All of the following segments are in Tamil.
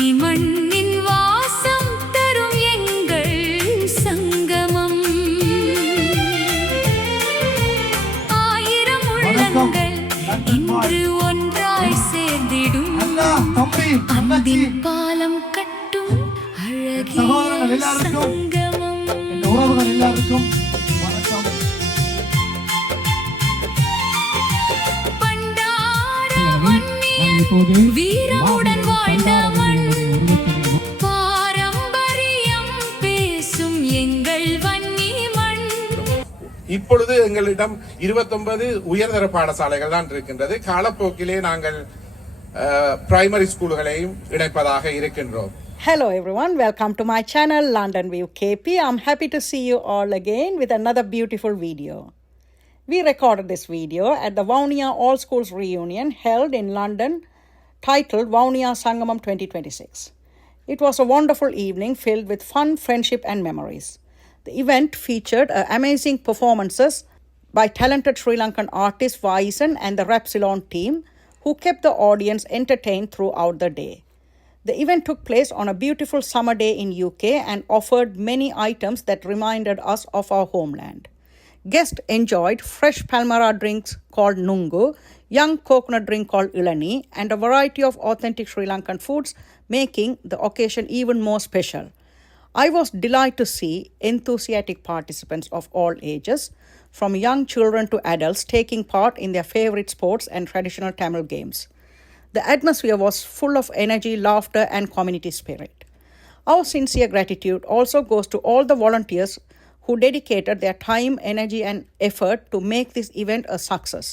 வன்னி மண்ணின் வாசம் தரும் எங்கள் சங்கமம். ஆயிரம் உள்ளங்கள் இன்று ஒன்றாய் சேர்ந்திடும் அன்பின் பாலம் கட்டும் அழகிய சங்கமம். பண்டார வன்னியன் வீரமுடன் வாழ்ந்த மண், பாரம்பரியம் பேசும் எங்கள் வன்னி மண். இப்பொழுது எங்களிடம் 29 உயர்தர பாடசாலைகள் தான் இருக்கின்றது. காலப்போக்கிலே நாங்கள் பிரைமரி ஸ்கூல்களையும் இணைப்பதாக இருக்கின்றோம். Hello everyone, welcome to my channel London View KP. I'm happy to see you all again with another beautiful video. We recorded this video at the Vaunia All Schools reunion held in London titled Vaunia Sangamam 2026. It was a wonderful evening filled with fun, friendship and memories. The event featured amazing performances by talented Sri Lankan artist Vaisen and the Rapsilon team who kept the audience entertained throughout the day. The event took place on a beautiful summer day in UK and offered many items that reminded us of our homeland. Guests enjoyed fresh Palmyra drinks called Nungu, young coconut drink called Ilani, and a variety of authentic Sri Lankan foods, making the occasion even more special. I was delighted to see enthusiastic participants of all ages, from young children to adults, taking part in their favorite sports and traditional Tamil games. The atmosphere was full of energy, laughter, and community spirit. Our sincere gratitude also goes to all the volunteers who dedicated their time, energy, and effort to make this event a success.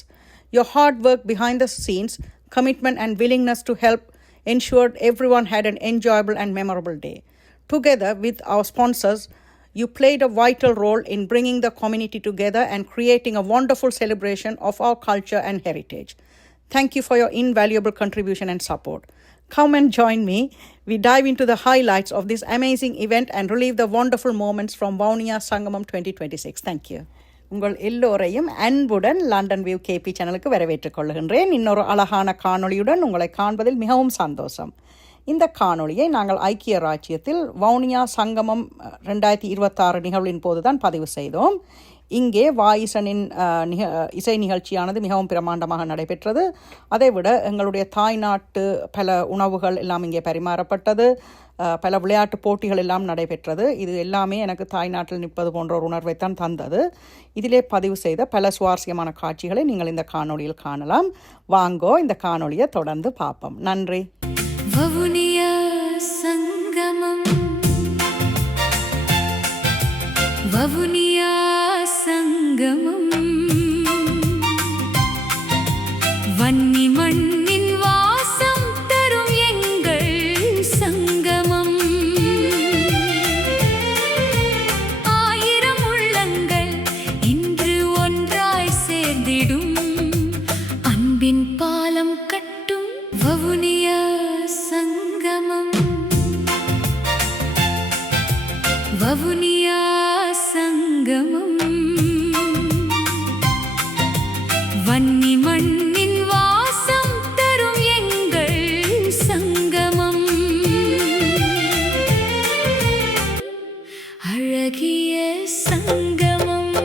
Your hard work behind the scenes, commitment, and willingness to help ensured everyone had an enjoyable and memorable day. Together with our sponsors, you played a vital role in bringing the community together and creating a wonderful celebration of our culture and heritage. Thank you for your invaluable contribution and support. Come and join me. We dive into the highlights of this amazing event and relive the wonderful moments from Vaunia Sangamam 2026. Thank you. உங்கள் எல்லோரையும் அன்புடன் லண்டன் வியூ கேபி சேனலுக்கு வரவேற்றுக் கொள்கின்றேன். இன்னொரு அழகான காணொளியுடன் உங்களை காண்பதில் மிகவும் சந்தோஷம். இந்த காணொளியை நாங்கள் ஐக்கிய ராச்சியத்தில் வவுனியா சங்கமம் 2026 நிகழ்வின் போதுதான் பதிவு செய்தோம். இங்கே வாயிசனின் இசை நிகழ்ச்சியானது மிகவும் பிரமாண்டமாக நடைபெற்றது. அதைவிட எங்களுடைய தாய்நாட்டு பல உணவுகள் எல்லாம் இங்கே பரிமாறப்பட்டது. பல விளையாட்டு போட்டிகள் எல்லாம் நடைபெற்றது. இது எல்லாமே எனக்கு தாய்நாட்டில் நிற்பது போன்ற ஒரு உணர்வைத்தான் தந்தது. இதிலே பதிவு செய்த பல சுவாரஸ்யமான காட்சிகளை நீங்கள் இந்த காணொளியில் காணலாம். வாங்கோ இந்த காணொளியை தொடர்ந்து பார்ப்போம். நன்றி. வவுனியா சங்கமம், வவுனியா சங்கமம், வன்னி மண்ணின் வாசம் தரும் எங்கள் சங்கமம். ஆயிரம் உள்ளங்கள் இன்று ஒன்றாய் சேர்ந்திடும் அன்பின் பாலம் கட்டும் வவுனியா சங்கமம். வவுனியா சங்கமம், வன்னி மண்ணின் வாசம் தரும் எங்கள் சங்கமம். அழகிய சங்கமம்.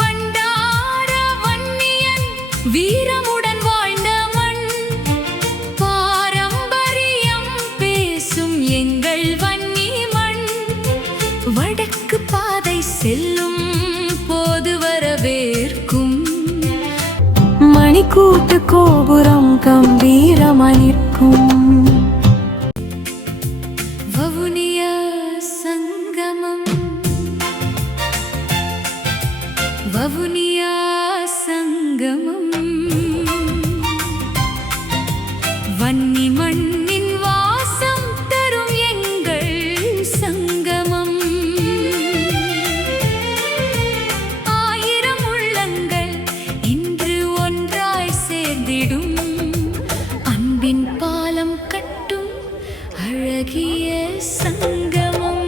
பண்டார வன்னியன் வீரமுடன் வாழ்ந்த மண், பாரம்பரியம் பேசும் எங்கள் வன்னி மண். வடக்கு பாதை செல்லும் போது வரவேற்கும் மணிக்கூட்டு கோபுரம் கம்பீரமாய் நிற்கும். வவுனியா சங்கமம், வவுனியா சங்கமம், வன்னி மண்ணின் வாசம் தரும் எங்கள் சங்கமம். ஆயிரம் உள்ளங்கள் இன்று ஒன்றாய் சேர்ந்திடும் அன்பின் பாலம் கட்டும் அழகிய சங்கமம்.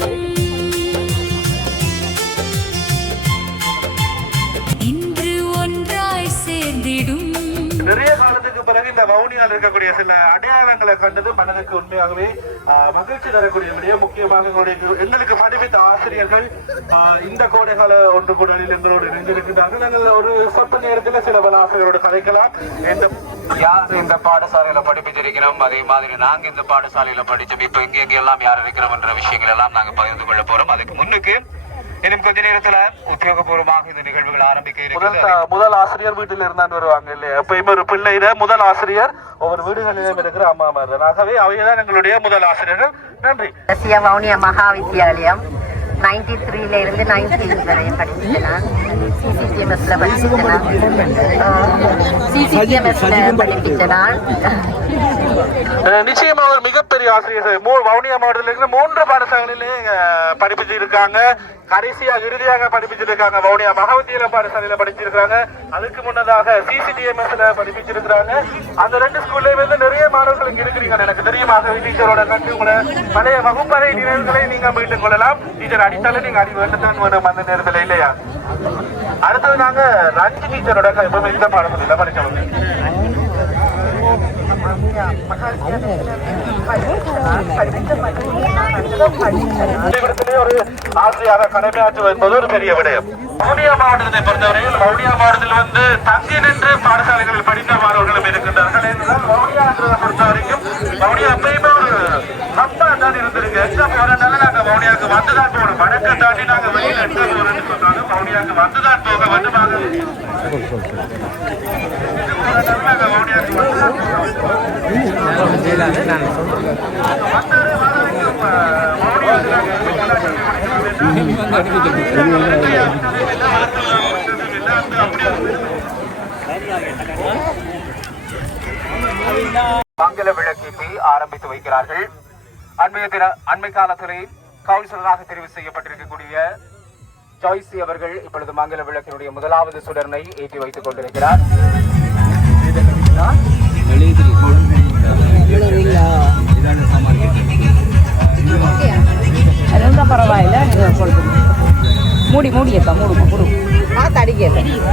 இன்று ஒன்றாய் சேர்ந்திடும் நிறைய காலத்துக்கு பிறகு இந்த வவுனியால் இருக்கக்கூடிய சில அடையாளங்களை கண்டது மனதுக்கு உண்மையாகவே மகிழ்ச்சி தரக்கூடிய விடயம். முக்கியமாக எங்களுக்கு படிப்பித்த ஆசிரியர்கள் இந்த கோடைகால ஒன்று கூடலில் எங்களோடு இணைந்திருக்கின்றார்கள். நாங்கள் ஒரு சொற்ப நேரத்தில் சில பல ஆசிரியரோடு கதைக்கலாம். யார் இந்த பாடசாலையில படிப்பிச்சிருக்கிறோம், அதே மாதிரி நாங்க இந்த பாடசாலையில படிச்சோம், இப்ப எங்க எல்லாம் யார் இருக்கிறோம் என்ற விஷயங்கள் எல்லாம் நாங்க பகிர்ந்து கொள்ள போறோம். அதுக்கு முன்னுக்கு இன்னும் கொஞ்ச நேரத்துல உத்தியோகபூர்வமாக இந்த நிகழ்வுகள் ஆரம்பிக்க இருக்கு. முதல் ஆசிரியர் வீட்டில் இருந்தான்னு வருவாங்க இல்லையா, எப்பயுமே ஒரு பிள்ளையில முதல் ஆசிரியர் ஒவ்வொரு வீடுகளிலும் இருக்கிற அம்மா மாதிரி. ஆகவே அவையதான் எங்களுடைய முதல் ஆசிரியர்கள். நன்றி. வவுனியா மகா வித்தியாலயம் 93ல இருந்து 98 வரை படிச்சிட்டேன். சிசிடிஎம்எஸ்ல படிச்சிட்டேன். நிச்சயமா ஒரு மிகப்பெரிய ஆசிரியர். வவுனியா மாவட்டத்தில் இருக்கிற 3 பாடசாலையிலே படிப்பிச்சு இருக்காங்க. கடைசியாக இறுதியாக படிப்பிச்சிருக்காங்க வவுனியா மகாவித்தியாலய பாடசாலையில படிச்சிருக்காங்க. அதுக்கு முன்னதாக சிசிடிஎம்எஸ்ல படிப்பிச்சிருக்காங்க. அந்த 2 ஸ்கூல்ல வந்து நிறைய மாணவர்கள் இங்க இருக்கிறீங்க. எனக்கு தெரியும். டீச்சரோட கண்டு கூட பழைய வகுப்பறை நினைவுகளை நீங்க மீட்டுக் கொள்ளலாம். டீச்சர் அடித்தாலும் நீங்க அடி வேண்டுதான் வேணும் அந்த நேரத்தில் இல்லையா. அடுத்தது நாங்க ரஞ்சி டீச்சரோட எப்பவுமே இந்த பாடசாலையில படிச்சோம். ஒரு ஆசிரியாக கடமையாற்று என்பது ஒரு பெரிய விடயம். வவுனியா மாவட்டத்தை பொறுத்தவரையில் வவுனியா மாவட்டத்தில் வந்து தங்கி நின்று பாடசாலைகளில் படித்த மாணவர்களும் இருக்கின்றார்கள். என்றால் வவுனியாவை பொறுத்த வரைக்கும் வவுனியா எப்பயுமே ஒரு ஹப்பா தான் இருந்திருக்கு. எங்க போறதுனால நாங்க வவுனியாவுக்கு வந்துதான் போகணும். வடக்க தாண்டி நாங்க வெளியில எங்க போறோம்னு சொன்னாலும் வவுனியாவுக்கு வந்துதான் போக வேண்டும். நாங்க வவுனியாவுக்கு வந்துதான் மங்கள விளக்கேற்றி ஆரம்பித்து வைக்கிறார்கள். அண்மை காலத்திலே கவுன்சிலராக தெரிவு செய்யப்பட்டிருக்கக்கூடிய ஜாய்சி அவர்கள் இப்பொழுது மங்கள விளக்கினுடைய முதலாவது சுடர்னை ஏற்றி வைத்துக் கொண்டிருக்கிறார்.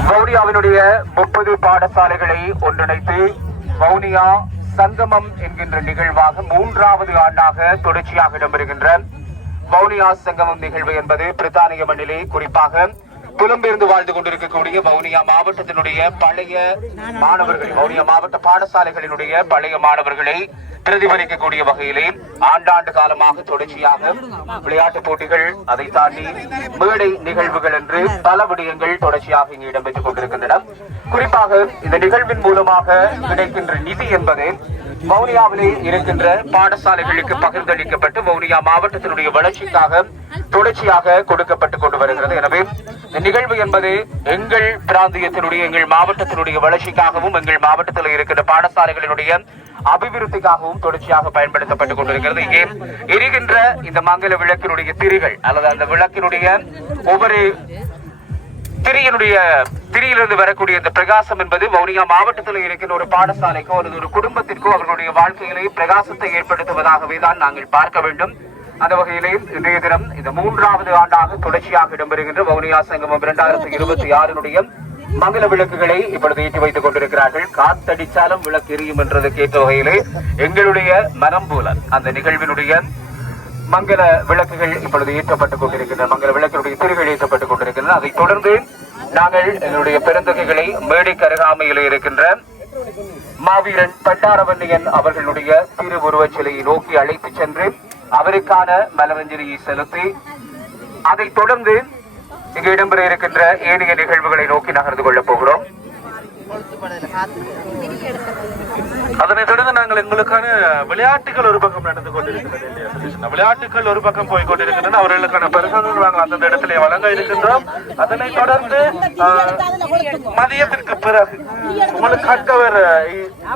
வவுனியாவினுடைய 30 பாடசாலைகளை ஒன்றிணைத்து வவுனியா சங்கமம் என்கின்ற நிகழ்வாக 3வது ஆண்டாக தொடர்ச்சியாக இடம்பெறுகின்ற வவுனியா சங்கமம் நிகழ்வு என்பது பிரித்தானிய மண்ணிலே குறிப்பாக புலம்பெயர்ந்து வாழ்ந்து கொண்டிருக்கக்கூடிய வவுனியா மாவட்டத்தினுடைய பழைய மாணவர்கள், வவுனியா மாவட்ட பாடசாலைகளினுடைய பழைய மாணவர்களை பிரதிபலிக்கக்கூடிய வகையிலே ஆண்டாண்டு காலமாக தொடர்ச்சியாக விளையாட்டுப் போட்டிகள், அதை தாண்டி மேடை நிகழ்வுகள் என்று பல விடயங்கள் தொடர்ச்சியாக இங்கு இடம்பெற்றுக் கொண்டிருக்கின்றன. குறிப்பாக இந்த நிகழ்வின் மூலமாக கிடைக்கின்ற நிதி என்பது வவுனியாவிலே இருக்கின்ற பாடசாலைகளுக்கு பகிர்ந்தளிக்கப்பட்டு வவுனியா மாவட்டத்தினுடைய வளர்ச்சிக்காக தொடர்ச்சியாக கொடுக்கப்பட்டுக் கொண்டு வருகிறது. எனவே இந்த நிகழ்வு என்பது எங்கள் பிராந்தியத்தினுடைய, எங்கள் மாவட்டத்தினுடைய வளர்ச்சிக்காகவும் எங்கள் மாவட்டத்தில் இருக்கின்ற பாடசாலைகளினுடைய அபிவிருத்திக்காகவும் தொடர்ச்சியாக பயன்படுத்தப்பட்டுக் கொண்டிருக்கிறது. இங்கே எரிகின்ற இந்த மங்கள விளக்கினுடைய திரிகள் அல்லது அந்த விளக்கினுடைய ஒவ்வொரு திரியிலிருந்து வரக்கூடிய இந்த பிரகாசம் என்பது வவுனியா மாவட்டத்தில் இருக்கின்ற ஒரு பாடசாலைக்கோ அல்லது ஒரு குடும்பத்திற்கோ அவர்களுடைய வாழ்க்கையிலே பிரகாசத்தை ஏற்படுத்துவதாகவே தான் நாங்கள் பார்க்க வேண்டும். அந்த வகையிலே இன்றைய தினம் இந்த 3வது ஆண்டாக தொடர்ச்சியாக இடம்பெறுகின்ற வவுனியா சங்கமம் 2026 மங்கள விளக்குகளை இப்பொழுது ஏற்றி வைத்துக் கொண்டிருக்கிறார்கள். காத்தடிச்சாலும் விளக்கு எரியும் என்றதுக்கு ஏற்ற வகையிலே எங்களுடைய மனம் போல அந்த நிகழ்வினுடைய மங்கள விளக்குகள் இப்பொழுது ஏற்றப்பட்டுக் கொண்டிருக்கின்றன. மங்கள விளக்கினுடைய திரிகள் ஏற்றப்பட்டுக் கொண்டிருக்கின்றன. அதைத் தொடர்ந்து நாங்கள் எங்களுடைய பெருந்தொகைகளை மேடைக்கு அருகாமையில் இருக்கின்ற மாவீரன் பண்டாரவன்னியன் அவர்களுடைய திருவுருவச் சிலையை நோக்கி அழைத்து சென்று அவருக்கான மலரஞ்சலியை செலுத்தி அதைத் தொடர்ந்து இங்கு இடம்பெற இருக்கின்ற ஏனைய நிகழ்வுகளை நோக்கி நகர்ந்து கொள்ளப் போகிறோம். அதனைத் தொடர்ந்து நாங்கள் எங்களுக்கான விளையாட்டுகள் ஒரு பக்கம் நடந்து கொண்டிருக்கிறது. விளையாட்டுகள் ஒரு பக்கம் போய் கொண்டிருக்கின்றன. அவர்களுக்கான பரிசுகள் நாங்கள் அந்தந்த இடத்திலே வழங்க இருக்கின்றோம். அதனைத் தொடர்ந்து மதியத்திற்கு பிறகு உங்களுக்கு கண்டவர்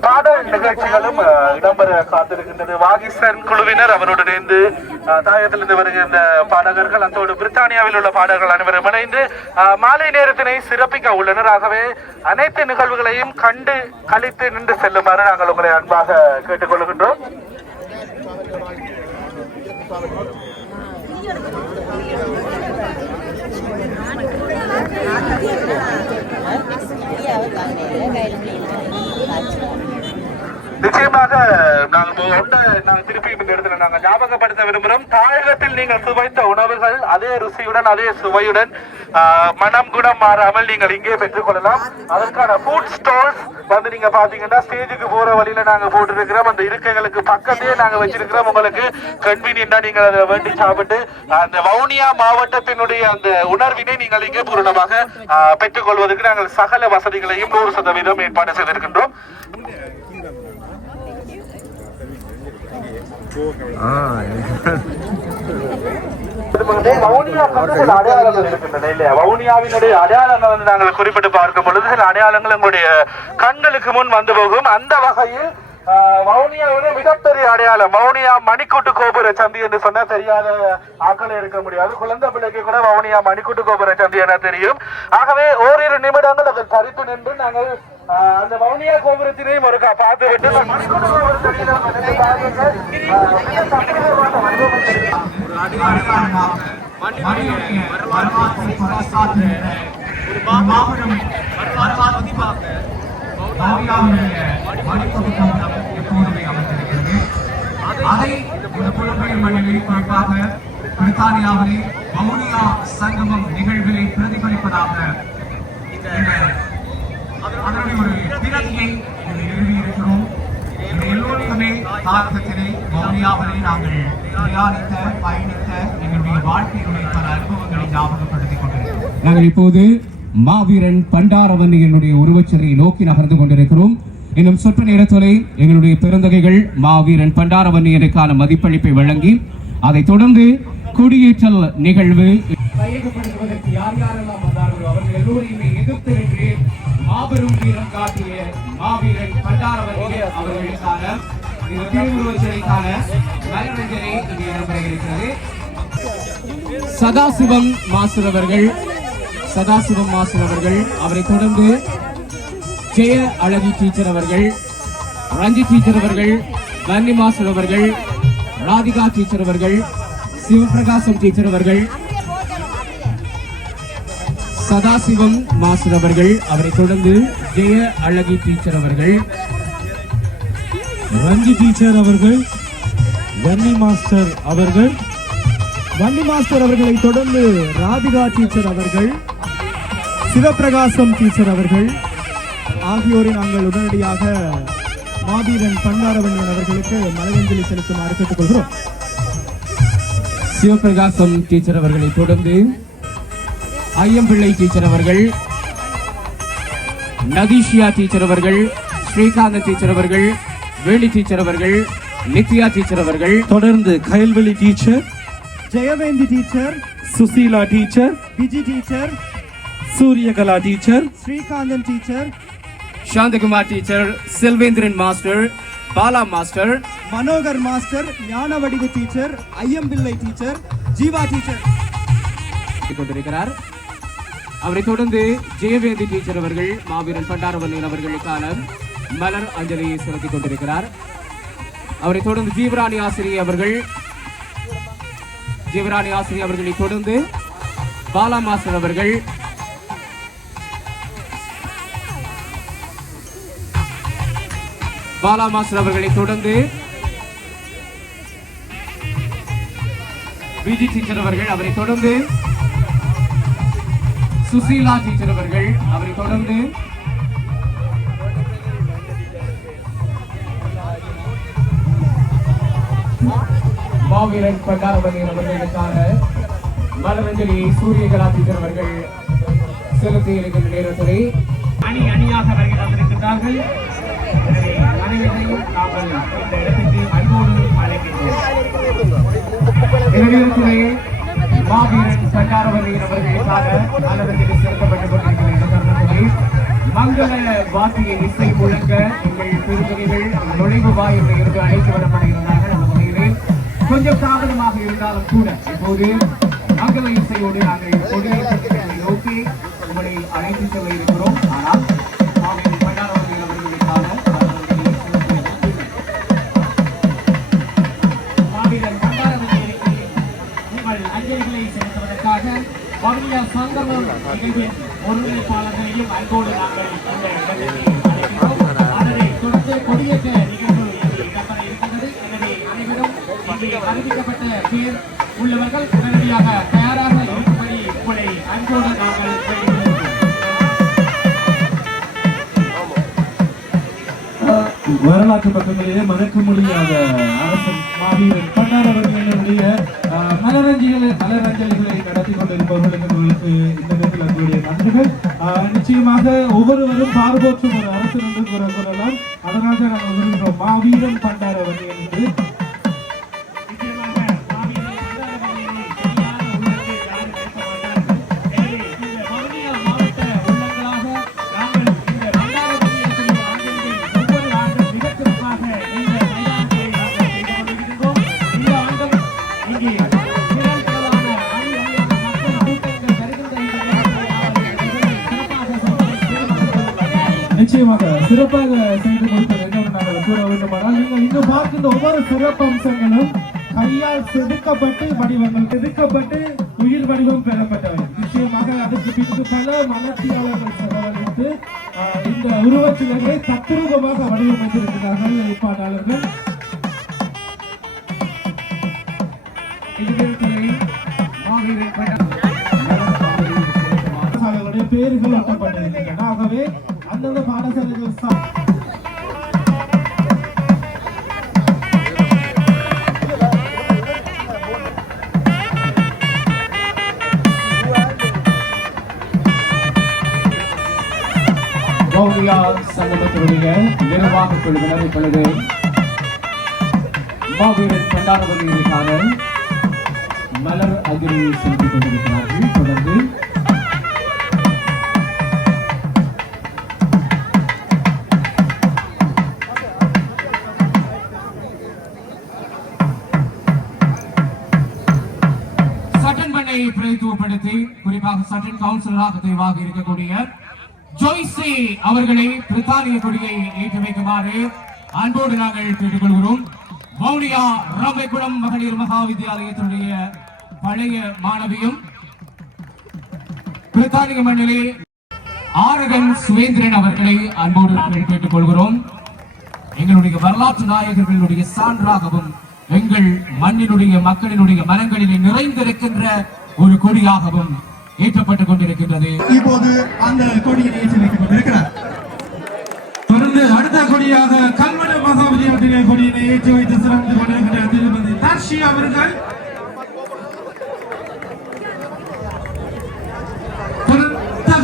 பாடல் நிகழ்ச்சிகளும் இடம்பெற காத்திருக்கின்றது. வாகிஸ்தான் குழுவினர் அவரோடு இணைந்து தாயத்திலிருந்து வருகின்ற பாடகர்கள், அத்தோடு பிரித்தானியாவில் உள்ள பாடகர்கள் அனைவரும் இணைந்து மாலை நேரத்தினை சிறப்பிக்க உள்ளனர். ஆகவே அனைத்து நிகழ்வுகளையும் கண்டு கழித்து நின்று செல்லுமாறு நாங்கள் உங்களை அன்பாக கேட்டுக்கொள்கின்றோம். நிச்சயமாக நாங்கள் திருப்பி இந்த இடத்துல நாங்கள் ஞாபகப்படுத்த விரும்புகிறோம். தாயகத்தில் நீங்கள் சுவைத்த உணவுகள் அதே ருசியுடன் அதே சுவையுடன் மனம் குணம் மாறாமல் நீங்கள் இங்கே பெற்றுக்கொள்ளலாம். அதற்கான ஃபுட் ஸ்டால்ஸ் வந்து நீங்க பாத்தீங்கன்னா ஸ்டேஜுக்கு போற வழியில நாங்க போட்டுருக்கிறோம். அந்த இருக்கைகளுக்கு பக்கத்தையே நாங்க வச்சிருக்கிறோம். உங்களுக்கு கன்வீனியன்டா நீங்கள் அதை வேண்டி சாப்பிட்டு அந்த வவுனியா மாவட்டத்தினுடைய அந்த உணர்வினை நீங்கள் இங்கே பூரணமாக பெற்றுக்கொள்வதற்கு நாங்கள் சகல வசதிகளையும் 100% ஏற்பாடு செய்திருக்கின்றோம். வவுனியாவினுடைய அடையாளங்கள் நாங்கள் குறிப்பிட்டு பார்க்கும் பொழுது சில அடையாளங்கள் உங்களுடைய கண்களுக்கு முன் வந்து போகும். அந்த வகையில் வவுனியாவுடைய மிகப்பெரிய அடையாளம் வவுனியா மணிக்கூட்டு கோபுர சந்தி என்று சொன்னா தெரியாத ஆக்களை இருக்க முடியாது. குழந்தை பிள்ளைக்கு கூட வவுனியா மணிக்கூட்டு கோபுர சந்தி என தெரியும். ஆகவே ஓரிரு நிமிடங்கள் அதில் தரித்து நின்று நாங்கள் அந்த வவுனியா கோபுரத்தினையும் ஒரு பார்த்துவிட்டு மணிக்கூட்டு கோபுர அதை இந்த புலம்பெயர் மண்ணில் குறிப்பாக பிரித்தானியாவிலே வவுனியா சங்கமம் நிகழ்விலே பிரதிபலிப்பதாக அதனுடைய ஒரு பிறவியை எழுதியிருக்கிறோம். இந்த எல்லோருக்குமே தாக்கத்திலே வவுனியாவிலே நாங்கள் பிரயாணித்த பயணித்த எங்களுடைய வாழ்க்கையினுடைய பல அனுபவங்களை ஞாபகப்படுத்திக் கொண்டிருக்கிறோம். நாங்கள் இப்போது மாவீரன் பண்டாரவன்னியனுடைய உருவச்சிலையை நோக்கி நகர்ந்து கொண்டிருக்கிறோம். இன்னும் சொற்ப நேரத்திலே எங்களுடைய பெருந்தகைகள் மாவீரன் பண்டாரவன்னியனுக்கான மதிப்பளிப்பை வழங்கி அதைத் தொடர்ந்து குடியேற்றல் நிகழ்வு கையகப்படுத்துவதற்கு யார் யாரெல்லாம் வந்தார்களோ அவர்கள் எல்லோரையுமே எதிர்த்து நின்று மாபெரும் வீரம் காட்டிய மாவீரன் பண்டாரவன்னியர் அவர்களுக்கான இந்த திருவுருவச்சிலைக்கான மலரஞ்சலி இங்கே இடம்பெற இருக்கிறது. சதாசிவம் மாஸ்டர் அவர்கள் அவரை தொடர்ந்து ஜெய அழகி டீச்சர் அவர்கள், ரஞ்சி டீச்சர் அவர்கள், கன்னி மாஸ்டர் அவர்கள், ராதிகா டீச்சர் அவர்கள், சிவபிரகாசம் டீச்சர் அவர்கள், சதாசிவம் மாஸ்டர் அவர்கள் அவரை தொடர்ந்து ஜெய அழகி டீச்சர் அவர்கள், ரஞ்சி டீச்சர் அவர்கள், கன்னி மாஸ்டர் அவர்கள், வன்னி மாஸ்டர் அவர்களை தொடர்ந்து ராதிகா டீச்சர் அவர்கள், சிவபிரகாசம் டீச்சர் அவர்கள் ஆகியோரை நாங்கள் உடனடியாக மாவீரன் பண்டாரவன்னியன் அவர்களுக்கு மலரஞ்சலி செலுத்துமாறு கேட்டுக்கொள்கிறோம். சிவபிரகாசம் டீச்சர் அவர்களை தொடர்ந்து ஐயம்பிள்ளை டீச்சர் அவர்கள், நதீஷியா டீச்சர் அவர்கள், ஸ்ரீகாந்த் டீச்சர் அவர்கள், வேலி டீச்சர் அவர்கள், நித்யா டீச்சர் அவர்கள், தொடர்ந்து Kayalveli teacher, Jayaventhi teacher, Suseela teacher, Viji teacher, Suriyakala teacher, Srikanthan teacher, Santhakumar teacher, Selvendran master, Bala master, Manohar master, Gnanavadivu teacher, Iyampillai teacher, Jeeva teacher கொண்டிருக்கிறார். அவரை தொடர்ந்து ஜெயவேந்தி டீச்சர் அவர்கள் மாவீரன் பண்டாரவன்னியன் அவர்களுக்கான மலர் அஞ்சலியை செலுத்திக் கொண்டிருக்கிறார். அவரை தொடர்ந்து ஜீவராணி ஆசிரியர் அவர்களை தொடர்ந்து பாலா மாஸ்டர் அவர்கள், அவர்களை தொடர்ந்து விஜி டீச்சர் அவர்கள், அவரை தொடர்ந்து சுசீலா டீச்சர் அவர்கள், அவரை தொடர்ந்து மாவீரன் பண்டாரவன்னியன் அவர்களுக்கான மலரஞ்சலியை சூரியகலா டீச்சர் அவர்கள் செலுத்தி இருக்கின்ற நேரத்திலே அணியாக வந்திருக்கிறார்கள். அனைவரையும் நாங்கள் இந்த இடத்திற்கு அன்போடு அழைக்கின்றோம். மாவீரன் பண்டாரவன்னியன் அவர்களுக்கான மலரஞ்சலி செலுத்தப்பட்டுக் கொண்டிருக்கிற இந்த தருணத்திலே மங்கள வாத்திய இசை முழங்க எங்கள் பெருந்தகைகள் நுழைவு வாயிலில் இருந்து அழைத்து வரப்படுகிறார்கள். அந்த வகையிலே கொஞ்சம் தாமதமாக இருந்தாலும் கூட இப்போது மங்கள இசையோடு நாங்கள் கொடியேற்றத்தை நோக்கி உங்களை அழைத்து செல்ல இருக்கிறோம். ஆனால் மாவீரன் பண்டாரவன்னியன் அவர்களுக்கான மாவீரன் பண்டாரவன்னியனுக்கு உங்கள் அஞ்சலிகளை செலுத்துவதற்காக வவுனியா சங்கமம் நிகழ்வின் ஒருங்கிணைப்பாளர்களையும் அன்போடு நாங்கள் இந்த இடத்திற்கு அழைக்கிறோம். அதனை வரலாற்று பக்கங்களிலே மறக்க முடியாத அரசன் மாவீரன் பண்டார அவர்களுடைய மலரஞ்சலிகளை நடத்தி கொண்டிருப்பவர்களுக்கு இந்த நேரத்தில் அவர்களுடைய நன்றிகள். நிச்சயமாக ஒவ்வொருவரும் பார்வோற்றும் ஒரு அரசன் என்று கூறலாம். அதனால தான் நாங்கள் வருகிறோம் மாவீரன் பண்டார அவர்கள் என்று. நிச்சயமாக சிறப்பாக செய்து கொடுத்தது என்னென்று நாங்கள் கூற வேண்டுமானால் நீங்கள் இங்கு பார்க்கின்ற ஒவ்வொரு சிறப்பு அம்சங்களும் கையால் செதுக்கப்பட்டு வடிவங்கள் செதுக்கப்பட்டு உயிர் வடிவம் பெறப்பட்டவை. நிச்சயமாக அதுக்கு பின்பு பல மலர்ச்சியாளர்கள் செலவழித்து இந்த உருவச்சிலைகளை தத்ரூபமாக வடிவமைத்திருக்கிறார்கள் ஏற்பாட்டாளர்கள். பாடசாலைகளுடைய பேர்கள் ஒட்டப்பட்டிருக்கின்றன. ஆகவே அந்தந்த பாடசாலைகள் வவுனியா சங்கமத்தினுடைய நிர்வாக குழுவினர் இப்பொழுது மாவீரன் பண்டாரவர்களுக்கான மலர் அகிரியை செலுத்திக் கொண்டிருக்கிறார்கள். தொடர்ந்து சட்டன்பண்ணை பிரதித்துவப்படுத்தி குறிப்பாக சட்டன் கவுன்சிலராக தேர்வாக இருக்கக்கூடிய ஜோய்ஸி அவர்களை பிரித்தானிய கொடியை ஏற்றி வைக்குமாறு அன்போடு நாங்கள் கேட்டுக்கொள்கிறோம். வவுனியா ரம்பைக்குளம் மகளிர் மகா வித்தியாலயத்தினுடைய பழைய மாணவியும் பிரித்தானிய மண்ணிலே ஆரகன் சுவேந்திரன் அவர்களை அன்போடு கேட்டுக் கொள்கிறோம். எங்களுடைய வரலாற்று நாயகர்களுடைய சான்றாகவும் எங்கள் மண்ணினுடைய மக்களினுடைய மனங்களிலே நிறைந்திருக்கின்ற ஒரு கொடியாகவும் ஏற்றப்பட்டுக் கொண்டிருக்கின்றது. இப்போது அந்த கொடியை ஏற்றி வைத்துக் கொண்டிருக்கிறார். தொடர்ந்து அடுத்த கொடியாக கல்வன மகா வித்தியாலயத்திலே கொடியினை ஏற்றி வைத்து சிறந்து கொண்டிருக்கின்ற திருமதி தாஷி அவர்கள்.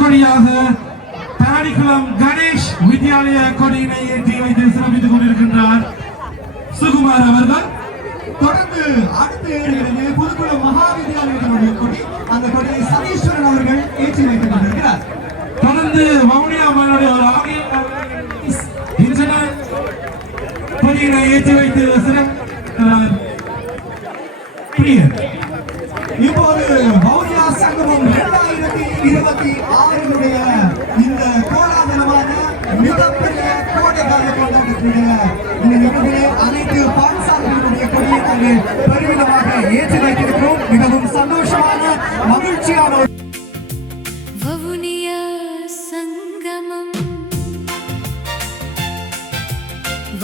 கொடியாக தாடிக்குளம் கணேஷ் வித்யாலய கொடியினை ஏற்றி வைத்து சிறப்பித்துக் கொண்டிருக்கின்றார் சுகுமார் அவர்கள். தொடர்ந்து அடுத்து ஏறுகிறது புதுக்குளம் மகா வித்தியாலயத்தினுடைய கொடி. அந்த கொடியை சதீஸ்வரன் அவர்கள் ஏற்றி வைத்துக் கொண்டிருக்கிறார். தொடர்ந்து வவுனியா மண்ணுடைய ஒரு ஆகிய கொடியினை ஏற்றி வைத்து இப்போது வவுனியா சங்கமம் 2026 இந்த கோலாகலமான மிகப்பெரிய கோடை கால கொண்டாடக்கூடிய இந்த நிகழ்விலே அனைத்து பாடசாலைகளுடைய கொடியை நாங்கள் பெருமிதமாக ஏற்றி வைத்திருக்கிறோம். மிகவும் சந்தோஷமான மகிழ்ச்சியான வவுனியா சங்கமம்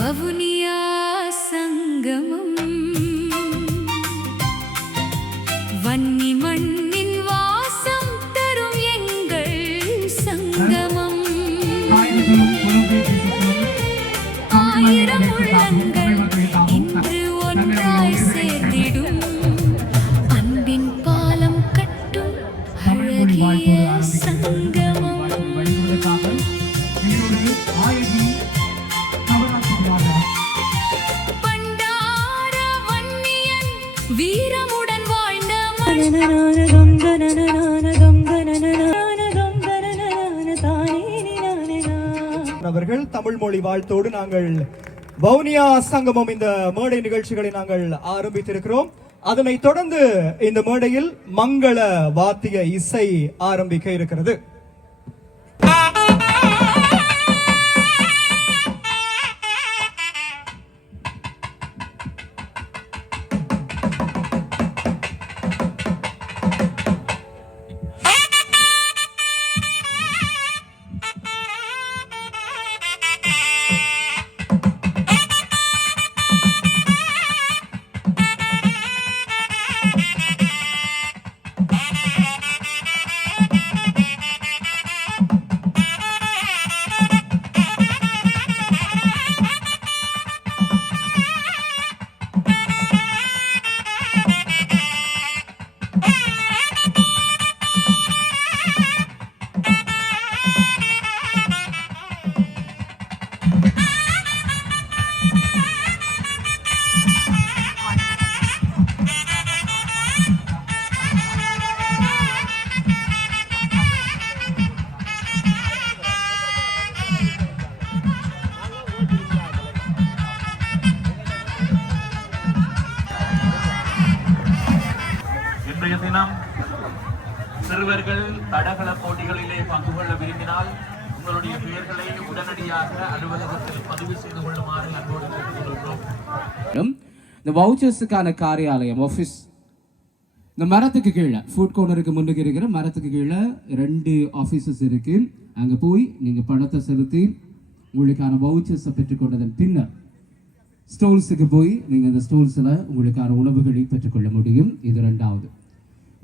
வவுனியா சங்கமம் வன்னி மண்ணின் வாசம் தரும் எங்கள் சங்கமம். ஆயிரம் உள்ளங்கள் இன்று ஒன்றாய் சேர்ந்திடும் அன்பின் பாலம் கட்டும் அழகிய சங்கமம். பண்டார வன்னியன் வீரமுடன் வாழ்ந்த அவர்கள் தமிழ் மொழி வாழ்த்தோடு நாங்கள் வவுனியா சங்கமம் இந்த மேடை நிகழ்ச்சிகளை நாங்கள் ஆரம்பித்திருக்கிறோம். அதனைத் தொடர்ந்து இந்த மேடையில் மங்கள வாத்திய இசை ஆரம்பிக்க இருக்கிறது. தினம் சிறுவர்கள் தடகள போட்டிகளிலே பங்கு கொள்ள விரும்பினால் உங்களுடைய பெயர்களை உடனடியாக அலுவலகத்தில் பதிவு செய்து கொள்ளுமாறு அன்போடு கேட்டுக்கொள்கிறோம். இந்த வவுச்சர்ஸுக்கான காரியாலயம் ஆஃபீஸ் இந்த மரத்துக்கு கீழே ஃபுட் கோர்னருக்கு முன்னுக்கு இருக்கிற மரத்துக்கு கீழே 2 ஆஃபீஸஸ் இருக்கு. அங்கே போய் நீங்கள் பணத்தை செலுத்தி உங்களுக்கான வவுச்சர்ஸை பெற்றுக்கொண்டதன் பின்னர் ஸ்டோல்ஸுக்கு போய் நீங்கள் அந்த ஸ்டோல்ஸில் உங்களுக்கான உணவுகளை பெற்றுக்கொள்ள முடியும். இது 2வது.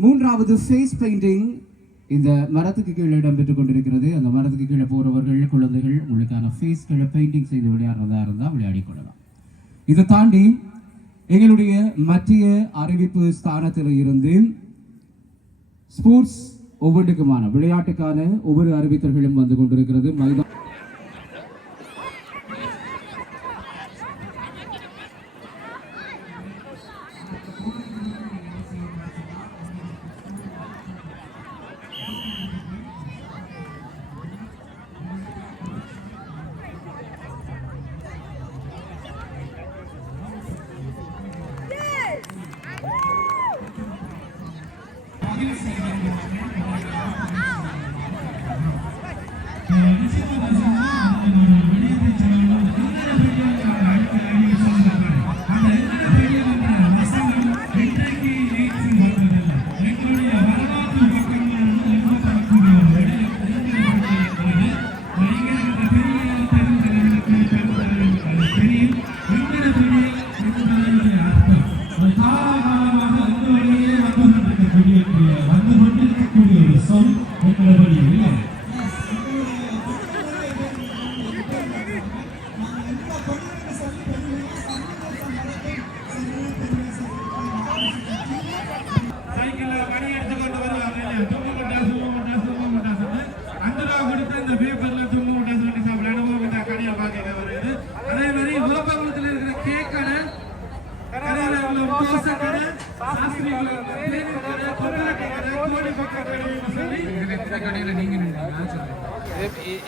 3வது ஃபேஸ் பெயிண்டிங் இந்த மரத்துக்கு கீழே இடம்பெற்றுக் கொண்டிருக்கிறது. அந்த மரத்துக்கு கீழே போகிறவர்கள் குழந்தைகள் உங்களுக்கான ஃபேஸ்களை பெயிண்டிங் செய்து விளையாடுறதா இருந்தால் விளையாடி கொள்ளலாம். இதை தாண்டி எங்களுடைய மத்திய அறிவிப்பு ஸ்தானத்தில் இருந்து ஸ்போர்ட்ஸ் ஒவ்வொன்றுக்குமான விளையாட்டுக்கான ஒவ்வொரு அறிவித்தல்களும் வந்து கொண்டிருக்கிறது.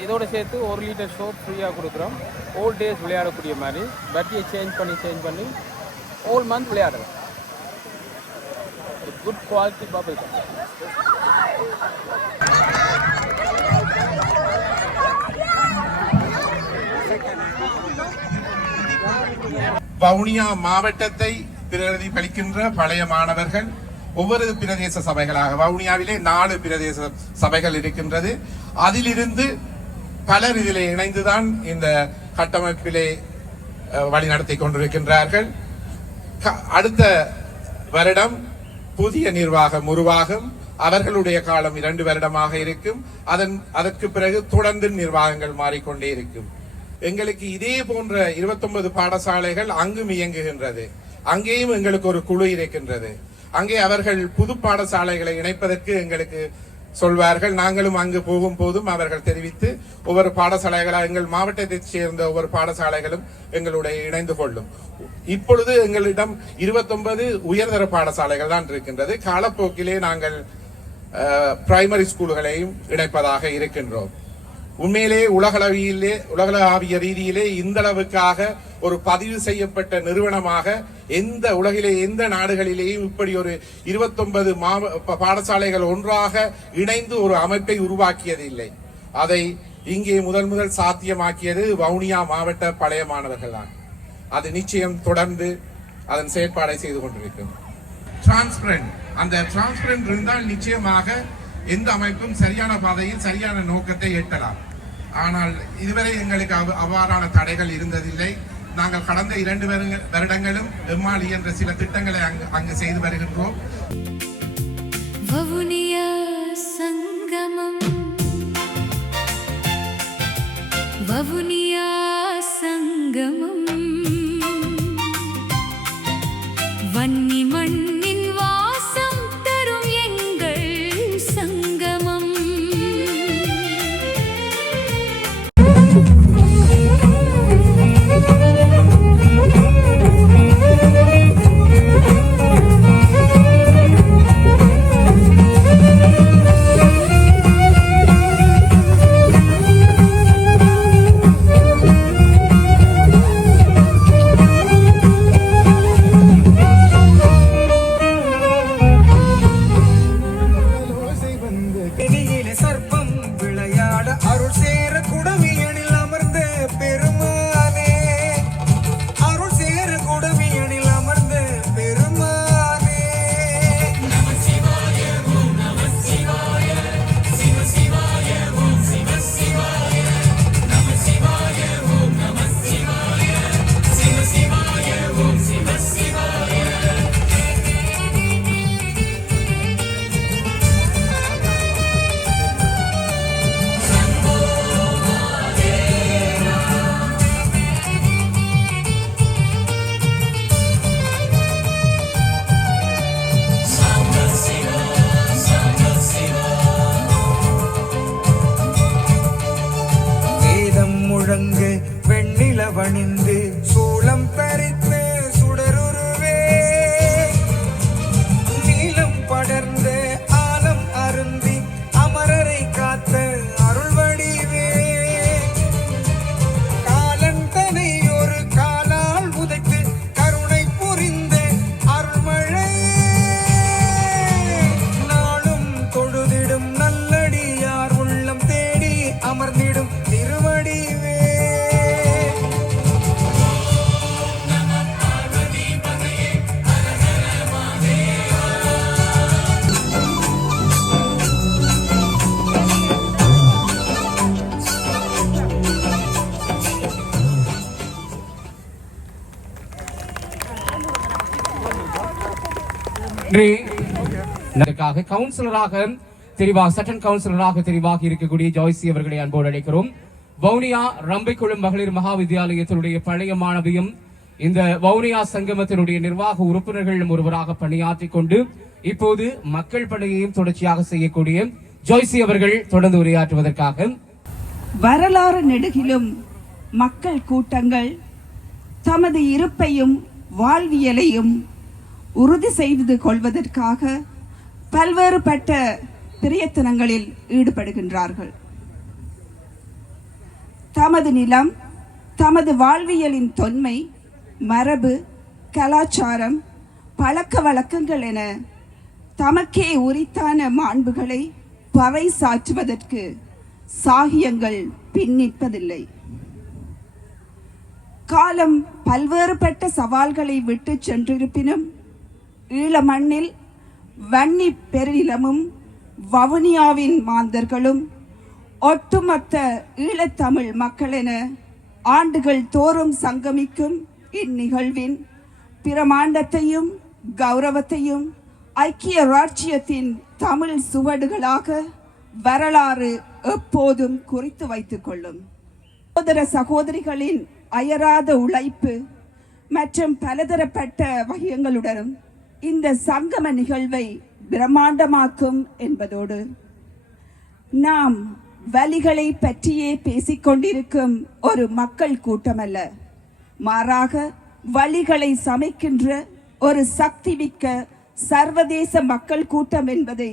இதோட சேர்த்து 1 லிட்டர் சோப் ஃப்ரீயாக கொடுக்குறோம். ஓல் டேஸ் விளையாடக்கூடிய மாதிரி பேட்டரியை சேஞ்ச் பண்ணி ஓல் மந்த் விளையாடலாம். Good quality bubble gum. Vavuniya மாவட்டத்தை பிரதிபலிக்கின்ற பழைய மாணவர்கள் ஒவ்வொரு பிரதேச சபைகளாக வவுனியாவிலே 4 பிரதேச சபைகள் இருக்கின்றது. அதிலிருந்து பலர் இதிலே இணைந்துதான் இந்த கட்டமைப்பிலே வழிநடத்தி கொண்டிருக்கின்றார்கள். அடுத்த வருடம் புதிய நிர்வாகம் உருவாகும். அவர்களுடைய காலம் 2 வருடமாக இருக்கும். அதற்கு பிறகு தொடர்ந்து நிர்வாகங்கள் மாறிக்கொண்டே இருக்கும். எங்களுக்கு இதே போன்ற 29 பாடசாலைகள் அங்கும் இயங்குகின்றது. அங்கேயும் எங்களுக்கு ஒரு குழு இருக்கின்றது. அங்கே அவர்கள் புது பாடசாலைகளை இணைப்பதற்கு எங்களுக்கு சொல்வார்கள். நாங்களும் அங்கு போகும் போதும் அவர்கள் தெரிவித்து ஒவ்வொரு பாடசாலைகளாக எங்கள் மாவட்டத்தைச் சேர்ந்த ஒவ்வொரு பாடசாலைகளும் எங்களுடைய இணைந்து கொள்ளும். இப்பொழுது எங்களிடம் 29 உயர்தர பாடசாலைகள் தான் இருக்கின்றது. காலப்போக்கிலே நாங்கள் பிரைமரி ஸ்கூல்களையும் இணைப்பதாக இருக்கின்றோம். உண்மையிலே உலகளாவிய ரீதியிலே இந்த அளவுக்காக ஒரு பதிவு செய்யப்பட்ட நிறுவனமாக உலகிலே எந்த நாடுகளிலேயும் இப்படி ஒரு 29 பாடசாலைகள் ஒன்றாக இணைந்து ஒரு அமைப்பை உருவாக்கியது இல்லை. அதை இங்கே முதல் சாத்தியமாக்கியது வவுனியா மாவட்ட பழைய மாணவர்கள் தான். அது நிச்சயம் தொடர்ந்து அதன் செயற்பாடை செய்து கொண்டிருக்கும். டிரான்ஸ்பரண்ட், அந்த டிரான்ஸ்பரண்ட் இருந்தால் நிச்சயமாக எந்த அமைப்பும் சரியான பாதையில் சரியான நோக்கத்தை எட்டலாம். ஆனால் இதுவரை எங்களுக்கு அவ்வாறான தடைகள் இருந்ததில்லை. நாங்கள் கடந்த 2 வருடங்களும் எம்மால் என்ற சில திட்டங்களை அங்கு செய்து வருகின்றோம். வவுனியா சங்கமம், வவுனியா சங்கமம், வன்னி மண்ணின் வாசம் தரும் எங்கள் சங்கமம். பணிந்து சூளம் தரித்து சுடருருவே நீலம் படர்ந்த ஆலம் அருந்தி அமரரை காத்த அருள் வடிவே காலன் தனை ஒரு காலால் உதைத்து கருணை புரிந்த அருள்மழை நாளும் தொழுதிடும் நல்லடியார் உள்ளம் தேடி அமர்ந்திடும் திருவடிவே இதற்காக கவுன்சிலராக தெரிவாக சட்டன் கவுன்சிலராக தெரிவாக இருக்கக்கூடிய ஜாய்சி அவர்களை அன்போடு அழைக்கிறோம். வவுனியா ரம்பிக்குளம் மகளிர் மகா வித்தியாலயத்தினுடைய பழைய மாணவியும் இந்த வவுனியா சங்கமத்தினுடைய நிர்வாக உறுப்பினர்களும் ஒருவராக பணியாற்றிக் கொண்டு இப்போது மக்கள் பணியையும் தொடர்ச்சியாக செய்யக்கூடிய ஜாய்சி அவர்கள் தொடர்ந்து உரையாற்றுவதற்காக. வரலாறு நெடுகிலும் மக்கள் கூட்டங்கள் தமது இருப்பையும் வாழ்வியலையும் உறுதி செய்து கொள்வதற்காக பல்வேறுபட்ட பிரயத்தனங்களில் ஈடுபடுகின்றார்கள். தமது நிலம், தமது வாழ்வியலின் தொன்மை, மரபு, கலாச்சாரம், பழக்க வழக்கங்கள் என தமக்கே உரித்தான மாண்புகளை பறைசாற்றுவதற்கு சாகியங்கள் பின்னிற்பதில்லை. காலம் பல்வேறுபட்ட சவால்களை விட்டு சென்றிருப்பினும் ஈழ மண்ணில் வன்னி பெருநிலமும் வவுனியாவின் மாந்தர்களும் ஒட்டுமொத்த ஈழத்தமிழ் மக்களென ஆண்டுகள் தோறும் சங்கமிக்கும் இந்நிகழ்வின் பிரமாண்டத்தையும் கௌரவத்தையும் ஐக்கிய ராச்சியத்தின் தமிழ் சுவடுகளாக வரலாறு எப்போதும் குறித்து வைத்துக் கொள்ளும். சகோதர சகோதரிகளின் அயராத உழைப்பு மற்றும் பலதரப்பட்ட வகைகளுடனும் இந்த சங்கம நிகழ்வை பிரம்மாண்டமாக்கும் என்பதோடு நாம் வலிகளை பற்றியே பேசிக்கொண்டிருக்கும் ஒரு மக்கள் கூட்டமல்ல, மாறாக வலிகளை சமைக்கின்ற ஒரு சக்தி மிக்க சர்வதேச மக்கள் கூட்டம் என்பதை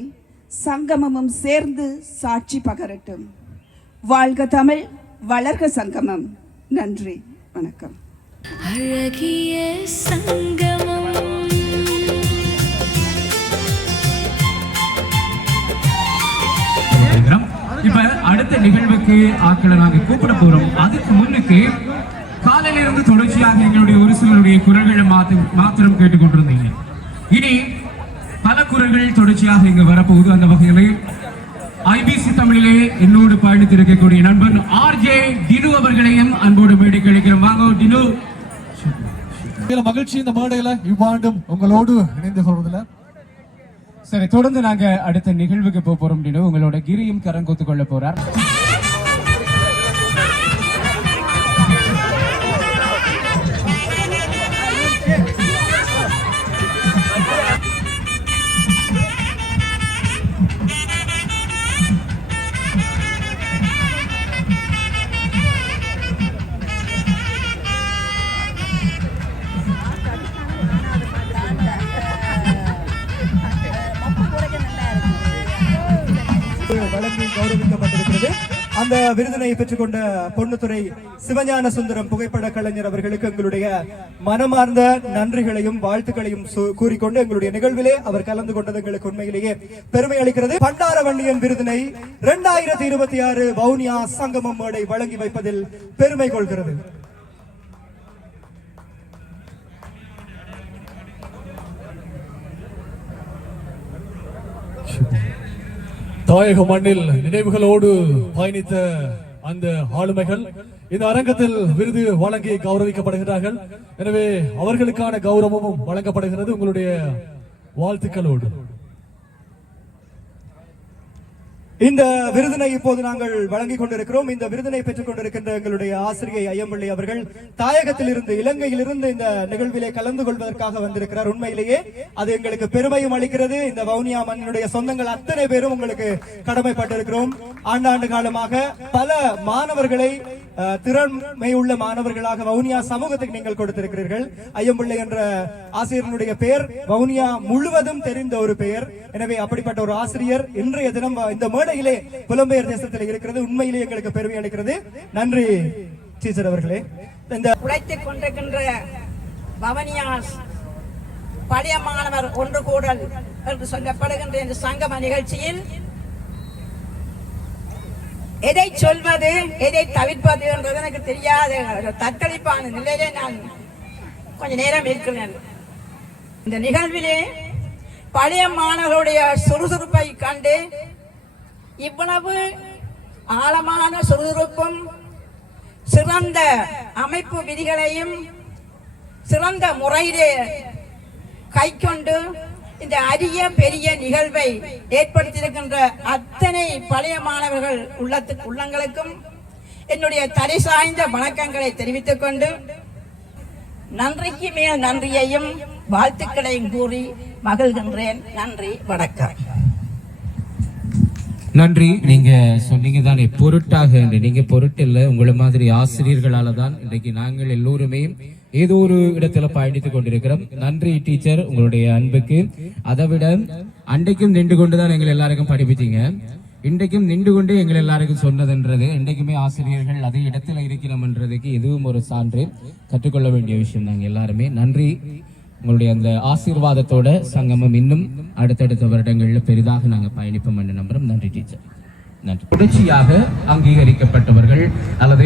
சங்கமமும் சேர்ந்து சாட்சி பகரட்டும். வாழ்க தமிழ், வளர்க சங்கமம். நன்றி, வணக்கம். அழகிய சங்கமம். இப்ப அடுத்த நிகழ்வுக்கு ஆட்களை நாங்க கூப்பிட போறோம். அதுக்கு முன்னுக்கு காலையில இருந்து தொடர்ச்சியாக எங்களுடைய ஒரு சிலருடைய குரல்களை மாத்திரம் கேட்டுக்கொண்டிருந்தீங்க. இனி பல குரல்கள் தொடர்ச்சியாக இங்க வரப்போகுது. அந்த வகையிலே ஐபிசி தமிழிலே என்னோடு பயணித்திருக்கக்கூடிய நண்பன் ஆர்ஜே டினு அவர்களையும் அன்போடு மேடைக்கு அழைக்கிறோம். வாங்க டினு. மகிழ்ச்சி இந்த மேடையில இவ்வாண்டும் உங்களோடு இணைந்து கொள்வதில். சரி, தொடர்ந்து நாங்க அடுத்த நிகழ்வுக்கு போறோம். டினு, உங்களோட கிரியும் கரங்கொத்து கொள்ள போறார். வழங்கி கௌரவிக்கப்பட்டிருக்கிறது. அந்த விருதினை பெற்றுக்கொண்ட பொன்னுத்துறை சிவஞான சுந்தரம் புகைப்பட கலைஞர் அவர்களுக்கு எங்களுடைய மனமார்ந்த நன்றிகளையும் வாழ்த்துக்களையும் கூறிக்கொண்டு எங்களுடைய நிகழ்விலே அவர் கலந்து கொண்டது எங்களுக்கு உண்மையிலேயே பெருமை அளிக்கிறது. பண்டாரவண்டியன் விருதினை 2026 வவுனியா சங்கமம் மேடை வழங்கி வைப்பதில் பெருமை கொள்கிறது. தாயக மண்ணில் நினைவுகளோடு பயணித்த அந்த ஆளுமைகள் இந்த அரங்கத்தில் விருது வழங்கி கௌரவிக்கப்படுகிறார்கள். எனவே அவர்களுக்கான கௌரவமும் வழங்கப்படுகிறது உங்களுடைய வாழ்த்துக்களோடு. இந்த விருதினை இப்போது நாங்கள் வழங்கிக் கொண்டிருக்கிறோம். இந்த விருதினை பெற்றுக் கொண்டிருக்கின்ற எங்களுடைய ஆசிரியை ஐயம்பிள்ளை அவர்கள் தாயகத்தில் இருந்து, இலங்கையில் இருந்து இந்த நிகழ்விலே கலந்து கொள்வதற்காக வந்திருக்கிறார். உண்மையிலேயே அது எங்களுக்கு பெருமையும் அளிக்கிறது. இந்த வவுனியா மண்ணினுடைய சொந்தங்கள் அத்தனை பேரும் உங்களுக்கு கடமைப்பட்டிருக்கிறோம். ஆண்டாண்டு காலமாக பல மாணவர்களை திறமை உள்ள மாணவர்களாக வவுனியா சமூகத்துக்கு நீங்கள் கொடுத்திருக்கிறீர்கள். ஐயம்பிள்ளை என்ற ஆசிரியனுடைய பெயர் வவுனியா முழுவதும் தெரிந்த ஒரு பெயர். எனவே அப்படிப்பட்ட ஒரு ஆசிரியர் இன்றைய தினம் இந்த மேடையிலே புலம்பெயர் தேசத்தில் இருக்கிறது உண்மையிலே எங்களுக்கு பெருமை அளிக்கிறது. நன்றி டீச்சர் அவர்களே. இந்த உழைத்துக் கொண்டிருக்கின்ற வவுனியா பழைய மாணவர் ஒன்று கூடல் என்று சொல்லப்படுகின்ற இந்த சங்கம நிகழ்ச்சியில் எதை சொல்வது எதை தவிர்ப்பது என்றது எனக்கு தெரியாத தத்தளிப்பான நிலையிலே நான் கொஞ்ச நேரம் இருக்கிறேன். இந்த நிகழ்விலே பழைய மாணவர்களுடைய சுறுசுறுப்பை கண்டு இவ்வளவு ஆழமான சுறுசுறுப்பும் சிறந்த அமைப்பு விதிகளையும் சிறந்த முறையிலே கைக்கொண்டு இந்த அரிய பெரிய நிகழ்வை ஏற்படுத்தியிருக்கின்ற அத்தனை பழைய மாணவர்கள் உள்ளங்களுக்கும் என்னுடைய தலை சாய்ந்த வணக்கங்களை தெரிவித்துக் கொண்டு நன்றிக்கு மேல் நன்றியையும் வாழ்த்துக்களையும் கூறி மகிழ்கின்றேன். நன்றி, வணக்கம். நன்றி. நீங்க சொன்னீங்க தானே பொருட்டாக, நீங்க பொருட்டு இல்லை, உங்களை மாதிரி ஆசிரியர்களால தான் இன்றைக்கு நாங்கள் எல்லோருமே ஏதோ ஒரு இடத்துல பயணித்துக் கொண்டிருக்கிறோம். நன்றி டீச்சர், உங்களுடைய அன்புக்கு. அதை விட அன்றைக்கும் நின்று கொண்டுதான் எங்களை எல்லாருக்கும் படிப்பிச்சீங்க, இன்றைக்கும் நின்று கொண்டு எங்களை எல்லாருக்கும் சொன்னதுன்றது இன்றைக்குமே ஆசிரியர்கள் அதே இடத்துல இருக்கிறோம்ன்றதுக்கு இதுவும் ஒரு சான்று, கற்றுக்கொள்ள வேண்டிய விஷயம். நாங்கள் எல்லாருமே நன்றி. உங்களுடைய அந்த ஆசீர்வாதத்தோட சங்கமம் இன்னும் அடுத்தடுத்த வருடங்களில் பெரிதாக நாங்கள் பயணிப்போம் என்று நம்புறோம். நன்றி டீச்சர். நன்றி. தொடர்ச்சியாக அங்கீகரிக்கப்பட்டவர்கள் அல்லது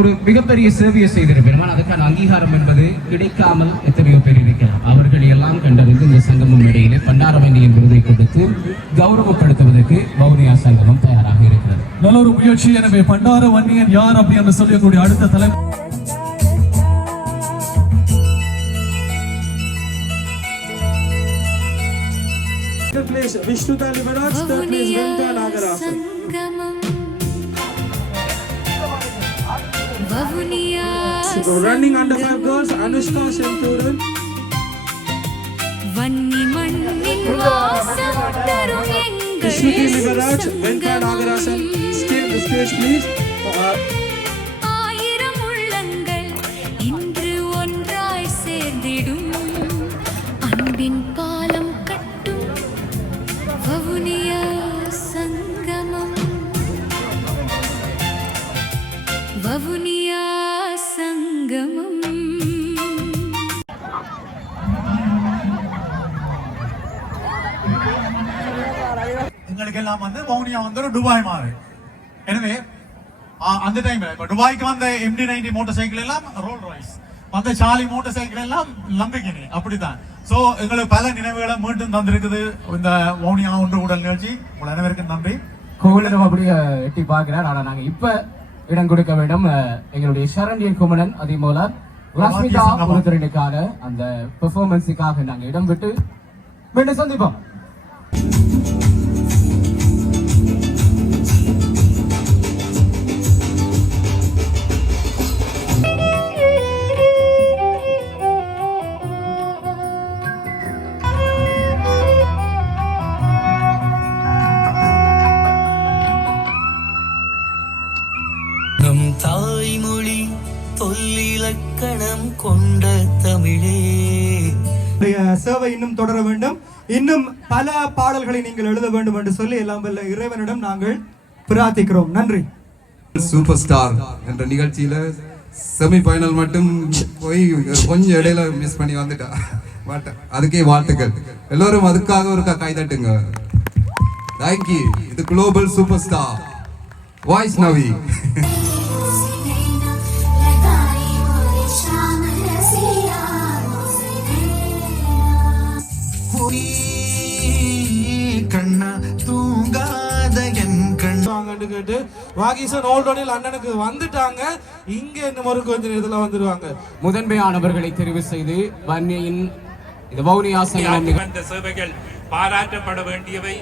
ஒரு மிகப்பெரிய சேவையை செய்திருப்பேன், அதுக்கான அங்கீகாரம் என்பது கிடைக்காமல் எத்தனையோ பேர் இருக்கிறார். அவர்களை எல்லாம் கண்டறிந்து இந்த சங்கமம் இடையிலே பண்டாரவண்டியின் விருதை கொடுத்து கௌரவப்படுத்துவதற்கு வவுனியா சங்கமம் தயாராக இருக்கிறது. நல்ல ஒரு முயற்சி. எனவே பண்டாரவண்டியன் யார் அப்படி என்று சொல்லக்கூடிய அடுத்த தலைவர் விஷ்ணுதா லிபராஜ், running under 5 girls, Anushka Shanturan. Vanni மண்ணின் வாசம் தரும் எங்கள் Shruti Libaraj, Venka Nagarasan, stay on the stage please. ஆயிரம் உள்ளங்கள் இன்று ஒன்றாய் சேர்ந்திடும் அன்பின் பாலம் கட்டும் வவுனியா சங்கமம். வவுனியா சங்கமம். எங்களுக்கு எல்லாம் வந்து வவுனியா வந்து ஒரு துபாய் மாதிரி. எனவே அந்த டைம்ல இப்ப துபாய்க்கு வந்த MD-90 மோட்டார் சைக்கிள் எல்லாம் ரோல் ராய்ஸ், வந்த சார்லி மோட்டார் சைக்கிள் எல்லாம் லம்பிகினி, அப்படித்தான். சோ எங்களுக்கு பல நினைவுகளை மீண்டும் தந்திருக்குது இந்த வவுனியா ஒன்று கூடல் நிகழ்ச்சி. உங்கள் அனைவருக்கும் நன்றி. கோவிலும் அப்படியே எட்டி பார்க்கிறார். ஆனா நாங்க இப்ப இடம் கொடுக்க வேண்டும் எங்களுடைய சரண்யன் குமணன், அதே போல ரஷ்மிதா ஒருத்தருக்கான அந்த பெர்ஃபார்மன்ஸுக்காக நாங்க இடம் விட்டு மீண்டும் சந்திப்போம். தாய்மொழி தொல்லிலக்கணம் கொண்ட தமிழே. சேவை இன்னும் தொடர வேண்டும், இன்னும் பல பாடல்களை நீங்கள் எழுத வேண்டும் என்று சொல்லி எல்லாம் வல்ல இறைவனிடம் நாங்கள் பிரார்த்திக்கிறோம். நன்றி. சூப்பர் ஸ்டார் என்ற நிகழ்ச்சியில செமி ஃபைனல் மட்டும் போய் கொஞ்சம் இடையில மிஸ் பண்ணி வந்துட்டா, அதுக்கே வாழ்த்துக்கள். எல்லாரும் அதுக்காக ஒரு கை தட்டுங்க. தேங்க்யூ. இது குளோபல் சூப்பர் ஸ்டார் வாய்ஸ் நவி. கண்ணா தூங்காத என் கண்ணு கேட்டு வாகிசன் ஆல்ரெடி லண்டனுக்கு வந்துட்டாங்க, இங்க இன்னும் ஒரு கொஞ்ச நேரத்துல வந்துருவாங்க. முதன்மையானவர்களை தெரிவு செய்து வன்னியின் இந்த வவுனியா சங்கமம் சேவைகள் பாராட்டப்பட வேண்டியவை.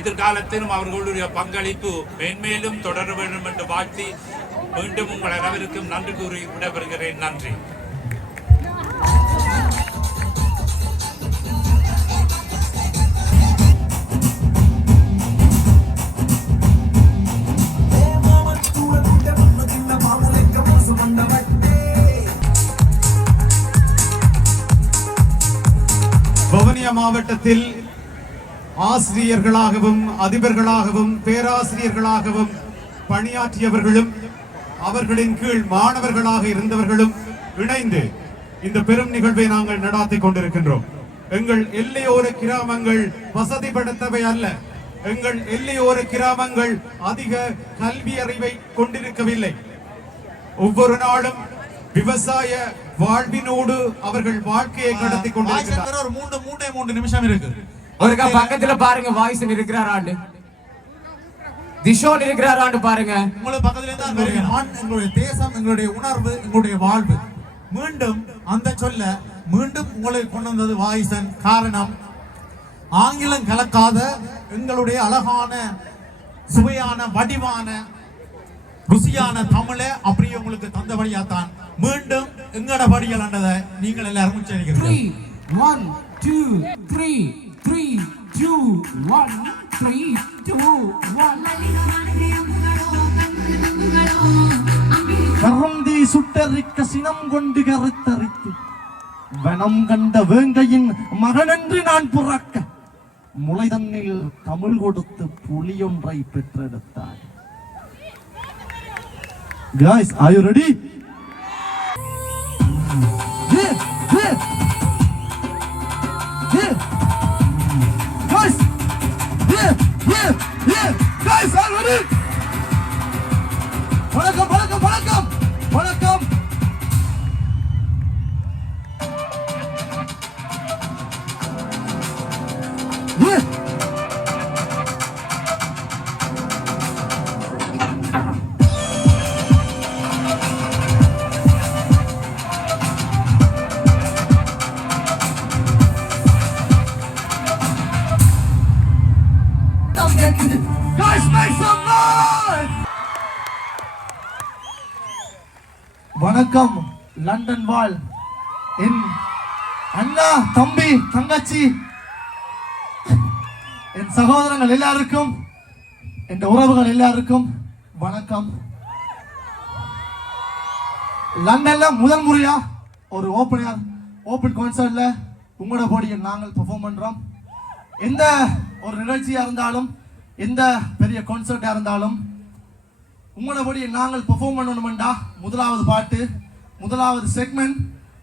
எதிர்காலத்திலும் அவர்களுடைய பங்களிப்பு மென்மேலும் தொடர வேண்டும் என்று வாழ்த்தி மீண்டும் உங்கள் அனைவருக்கும் நன்றி கூறி விடைபெறுகிறேன். நன்றி. மாமன் வவுனியா மாவட்டத்தில் ஆசிரியர்களாகவும் அதிபர்களாகவும் பேராசிரியர்களாகவும் பணியாற்றியவர்களும் அவர்களின் கீழ் மாணவர்களாக இருந்தவர்களும் இணைந்து இந்த பெரும் நிகழ்வை நாங்கள் நடாத்தி கொண்டிருக்கின்றோம். எங்கள் எல்லையோர கிராமங்கள் வசதி படைத்தவை அல்ல. எங்கள் எல்லையோர கிராமங்கள் அதிக கல்வி அறிவை கொண்டிருக்கவில்லை. ஒவ்வொரு நாளும் விவசாய வாழ்வினோடு அவர்கள் வாழ்க்கையை நடத்தி கொண்டிருக்கிறார். ஒரு மூன்று நிமிஷம் இருக்கு. ஒருக்கா பக்கத்துல பாருங்க, வாய்ஸ் இருக்கிறாராண்டு, திஷோன் இருக்கிறாராண்டு பாருங்க. உங்களுக்கு பக்கத்துல இருந்தா மண் எங்களுடைய தேசம், எங்களுடைய உணர்வு, எங்களுடைய வாழ்வு. மீண்டும் அந்த சொல்ல மீண்டும் உங்களை கொண்டு வந்தது வாய்ஸன். காரணம், ஆங்கிலம் கலக்காத எங்களுடைய அழகான சுவையான வடிவான ருசியான தமிழை அப்படியே உங்களுக்கு தந்தபடியாத்தான் மீண்டும் எங்கட படிகள் ஆனதை நீங்கள் எல்லாரும் உச்சரிக்கிறீர்கள். 1 2 3 3 2 1 3 2 1 கருந்தி சுட்டரிக்க சினம் கொண்டு கருத்தரித்து வனம் கண்ட வேங்கையின் மகனென்று நான் புறக்க முளை தன்னில் தமிழ் கொடுத்து புலியொன்றை பெற்றெடுத்தார். Guys, are you ready? Yeah. Guys, yeah. Guys, are you ready? வணக்கம். Guys, make some noise! வணக்கம் லண்டன் வாழ் என் அண்ணா, தம்பி, தங்கச்சி, என் சகோதரங்கள் எல்லாருக்கும், என் உறவுகள் எல்லாருக்கும் வணக்கம். லண்டன்ல முதல் முறையா ஒரு ஓப்பன் கான்சர்ட்ல உங்களோட போடியை நாங்கள் பெர்ஃபார்ம் பண்றோம். எந்த ஒரு நிகழ்ச்சியா இருந்தாலும், எந்த பெரிய கான்சர்ட்டா இருந்தாலும் உங்களோட போடியை நாங்கள் பெர்ஃபார்ம் பண்ணணும்டா முதலாவது பாட்டு, முதலாவது செக்மெண்ட்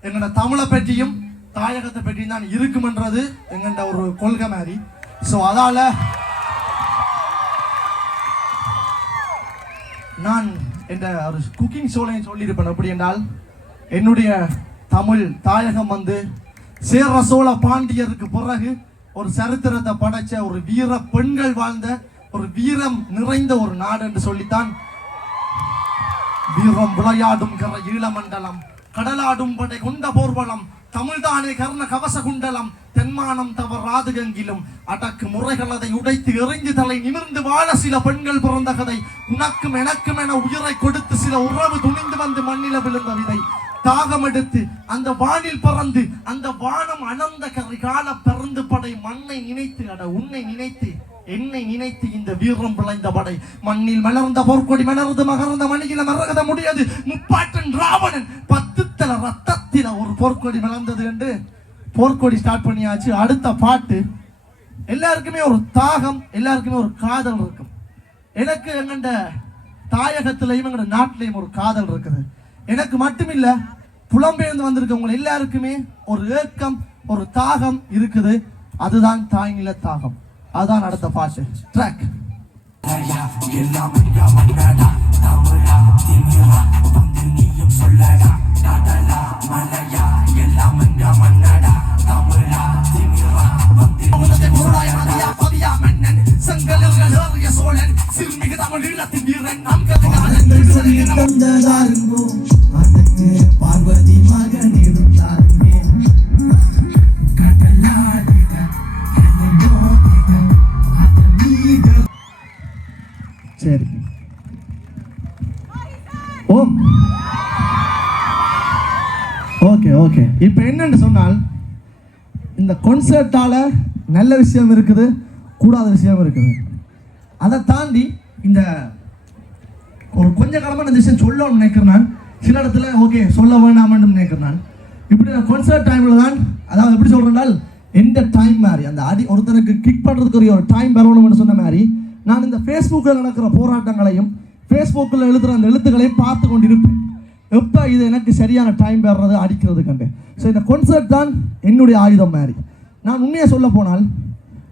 எங்களோட தமிழை பற்றியும் தாயகத்தை பற்றியும் தான் இருக்கும்ன்றது எங்கள்ட ஒரு கொள்கை மாதிரி. ஸோ அதால நான் என்ற ஒரு குக்கிங் ஷோலையும் சொல்லியிருப்பேன். எப்படி என்றால், என்னுடைய தமிழ் தாயகம் வந்து சேர சோழ பாண்டியருக்கு பிறகு ஒரு சரித்திரத்தை படைச்ச ஒரு வீர பெண்கள் வாழ்ந்த ஒரு வீரம் நிறைந்த ஒரு நாடு என்று சொல்லித்தான் வீரம் விளையாடும் கர ஈழமண்டலம், கடலாடும் படை கொண்ட போர்வளம், தமிழ்தானே கர்ண கவச குண்டலம், தென்மானம் தவறாது கங்கிலும் அடக்கு முறைகள் அதை உடைத்து எறிந்து தலை நிமிர்ந்து வாழ சில பெண்கள் பிறந்த கதை, உனக்கும் எனக்கும் என உயிரை கொடுத்து சில உறவு துணிந்து வந்து மண்ணில விழுந்த விதை, தாகம் எடுத்து அந்த வானில் பறந்து அந்த வானம் அனந்த கரிகால பறந்து படை மண்ணை நினைத்து அட உன்னை நினைத்து என்னை நினைத்து இந்த வீரம் விளைந்த படை மண்ணில் மலர்ந்த போர்க்கொடி மலர்ந்து மகர்ந்த மணியில மறகத முடியாது முப்பாட்டன் ராவணன் 10 தல ரத்தத்தில ஒரு போர்க்கொடி மலர்ந்தது என்று போர்க்கொடி ஸ்டார்ட் பண்ணியாச்சு. அடுத்த பாட்டு எல்லாருக்குமே ஒரு தாகம், எல்லாருக்குமே ஒரு காதல் இருக்கும். எனக்கு எங்கண்ட தாயகத்திலையும் எங்கட நாட்டிலையும் ஒரு காதல் இருக்குது. எனக்கு மட்டுமில்ல, புலம்பெயர்ந்து வந்திருக்கவங்க எல்லாருக்குமே ஒரு ஏக்கம், ஒரு தாகம் இருக்குது. அதுதான் தாய்நில தாகம். அதான் அடுத்த பாட்டு ட்ராக். பார்வதி மகன் இருந்தார். சரி, ஓம் ஓகே. இப்போ என்னன்னு சொன்னால், இந்த கான்சர்ட்டால நல்ல விஷயம் இருக்குது, கூடாத விஷயம் இருக்குது. அதை தாண்டி இந்த ஒரு கொஞ்ச காலமாக இந்த விஷயம் சொல்லணும்னு நினைக்கிறேன் நான். சில இடத்துல ஓகே சொல்ல வேண்டாம்னு நினைக்கிறேன் நான். இப்படி கான்சர்ட் டைமில் தான், அதாவது எப்படி சொல்கிறேன்னால், எந்த டைம் மாதிரி அந்த ஒருத்தருக்கு கிக் பண்ணுறதுக்கு ஒரு டைம் வரணும்னு சொன்ன மாதிரி நான் இந்த ஃபேஸ்புக்கில் நடக்கிற போராட்டங்களையும் ஃபேஸ்புக்கில் எழுதுகிற அந்த எழுத்துக்களையும் பார்த்து கொண்டிருப்பேன். எப்போ இது எனக்கு சரியான டைம் வர்றது அடிக்கிறது கண்டு. ஸோ இந்த கான்செப்ட் தான் என்னுடைய ஆயுதம் மாதிரி. நான் உண்மையாக சொல்ல போனால்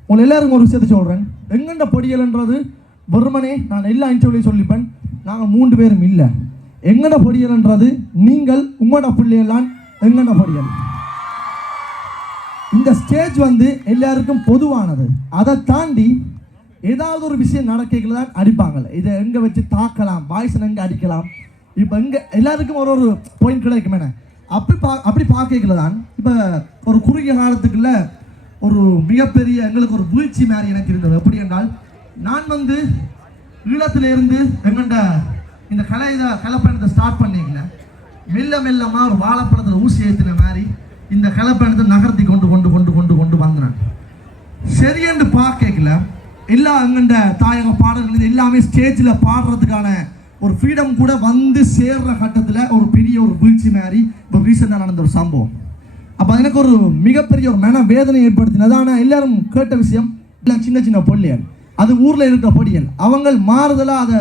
உங்களை எல்லாருக்கும் ஒரு விஷயத்தை சொல்கிறேன். எங்கண்ட பொடியல்ன்றது வெறுமனே நான் எல்லா இன்டர்வியூலையும் சொல்லிப்பேன், நாங்கள் 3 பேரும் இல்லை. எங்கட பொடியல்ன்றது நீங்கள் உங்களோட பிள்ளையெல்லாம் எங்கட பொடியல். இந்த ஸ்டேஜ் எல்லாருக்கும் பொதுவானது. அதை தாண்டி ஏதாவது ஒரு விஷயம் நடக்கல தான் அடிப்பாங்க. இதை எங்கே வச்சு தாக்கலாம், வாய்ஸ் எங்கே அடிக்கலாம், இப்போ எங்கே எல்லாருக்கும் ஒரு பாயிண்ட் கிடைக்குமே. அப்படி பார்க்கல தான் இப்போ ஒரு குறுகிய காலத்துக்குள்ள ஒரு மிகப்பெரிய எங்களுக்கு ஒரு வீழ்ச்சி மாதிரி எனக்கு இருந்தது. எப்படி என்றால் நான் ஈழத்திலிருந்து எங்கண்ட இந்த கலப்பயணத்தை ஸ்டார்ட் பண்ணிக்கல, மெல்ல மெல்லமாக ஒரு வாழைப்பழத்தில் ஊசி ஏற்றின மாதிரி இந்த கலப்பயணத்தை நகர்த்தி கொண்டு கொண்டு கொண்டு கொண்டு கொண்டு வந்தேன். சரியென்று பார்க்கல எல்லா எங்கண்ட தாயக பாடல்கள் எல்லாமே ஸ்டேஜில் பாடுறதுக்கான ஒரு ஃப்ரீடம் கூட சேர்ற கட்டத்தில் ஒரு பெரிய ஒரு வீழ்ச்சி மாதிரி இப்போ ரீசெண்டாக நடந்த ஒரு சம்பவம். அப்போ எனக்கு ஒரு மிகப்பெரிய ஒரு மன வேதனை ஏற்படுத்தினது. ஆனால் எல்லாரும் கேட்ட விஷயம் எல்லாம் சின்ன சின்ன பொல்லியல், அது ஊரில் இருக்கிற பொடியல், அவங்க மாறுதலாக அதை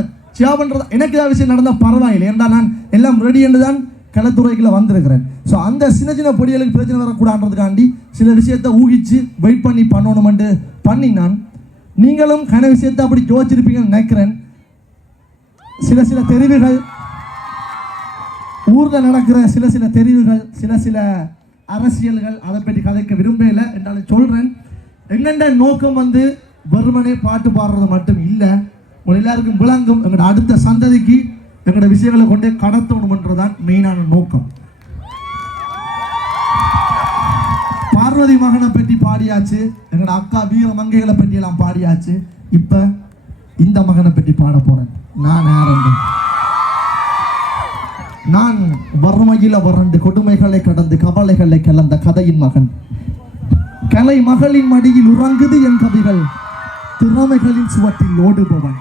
பண்ணுறது. எனக்கு ஏதாவது விஷயம் நடந்தால் பரவாயில்லை, ஏன்னா நான் எல்லாம் ரெடி என்று தான் களத்துறைக்குள்ள வந்திருக்கிறேன். ஸோ அந்த சின்ன சின்ன பொடியலுக்கு பிரச்சனை வரக்கூடாதுன்றதுக்காண்டி சில விஷயத்தை ஊகிச்சு வெயிட் பண்ணி பண்ணணுமென்று பண்ணினான். நீங்களும் கன விஷயத்தை அப்படி யோசிச்சிருப்பீங்கன்னு நினைக்கிறேன். சில சில தெரிவுகள் ஊரில் நடக்கிற சில தெரிவுகள், சில அரசியல்கள், அதை பற்றி கதைக்க விரும்பல என்றாலும் சொல்கிறேன். எங்கண்ட நோக்கம் வெறுமனே பாட்டு பாடுறது மட்டும் இல்லை, உங்கள் எல்லாருக்கும் விளங்கும் எங்களோட அடுத்த சந்ததிக்கு எங்களோட விஷயங்களை கொண்டே கடத்தணும்ன்றதான் மெயினான நோக்கம். பார்வதி மகனை பற்றி பாடியாச்சு, எங்களோட அக்கா வீர மங்கைகளை பற்றி எல்லாம் பாடியாச்சு. இப்போ இந்த மகனை பற்றி பாட போறேன். நான் வறுமையில வறண்டு கொடுமைகளை கடந்து கவலைகளை கலந்த கதையின் மகன். கலை மகளின் மடியில் உறங்குது என் கவிகள், திறமைகளின் சுவட்டில் ஓடுபவன்.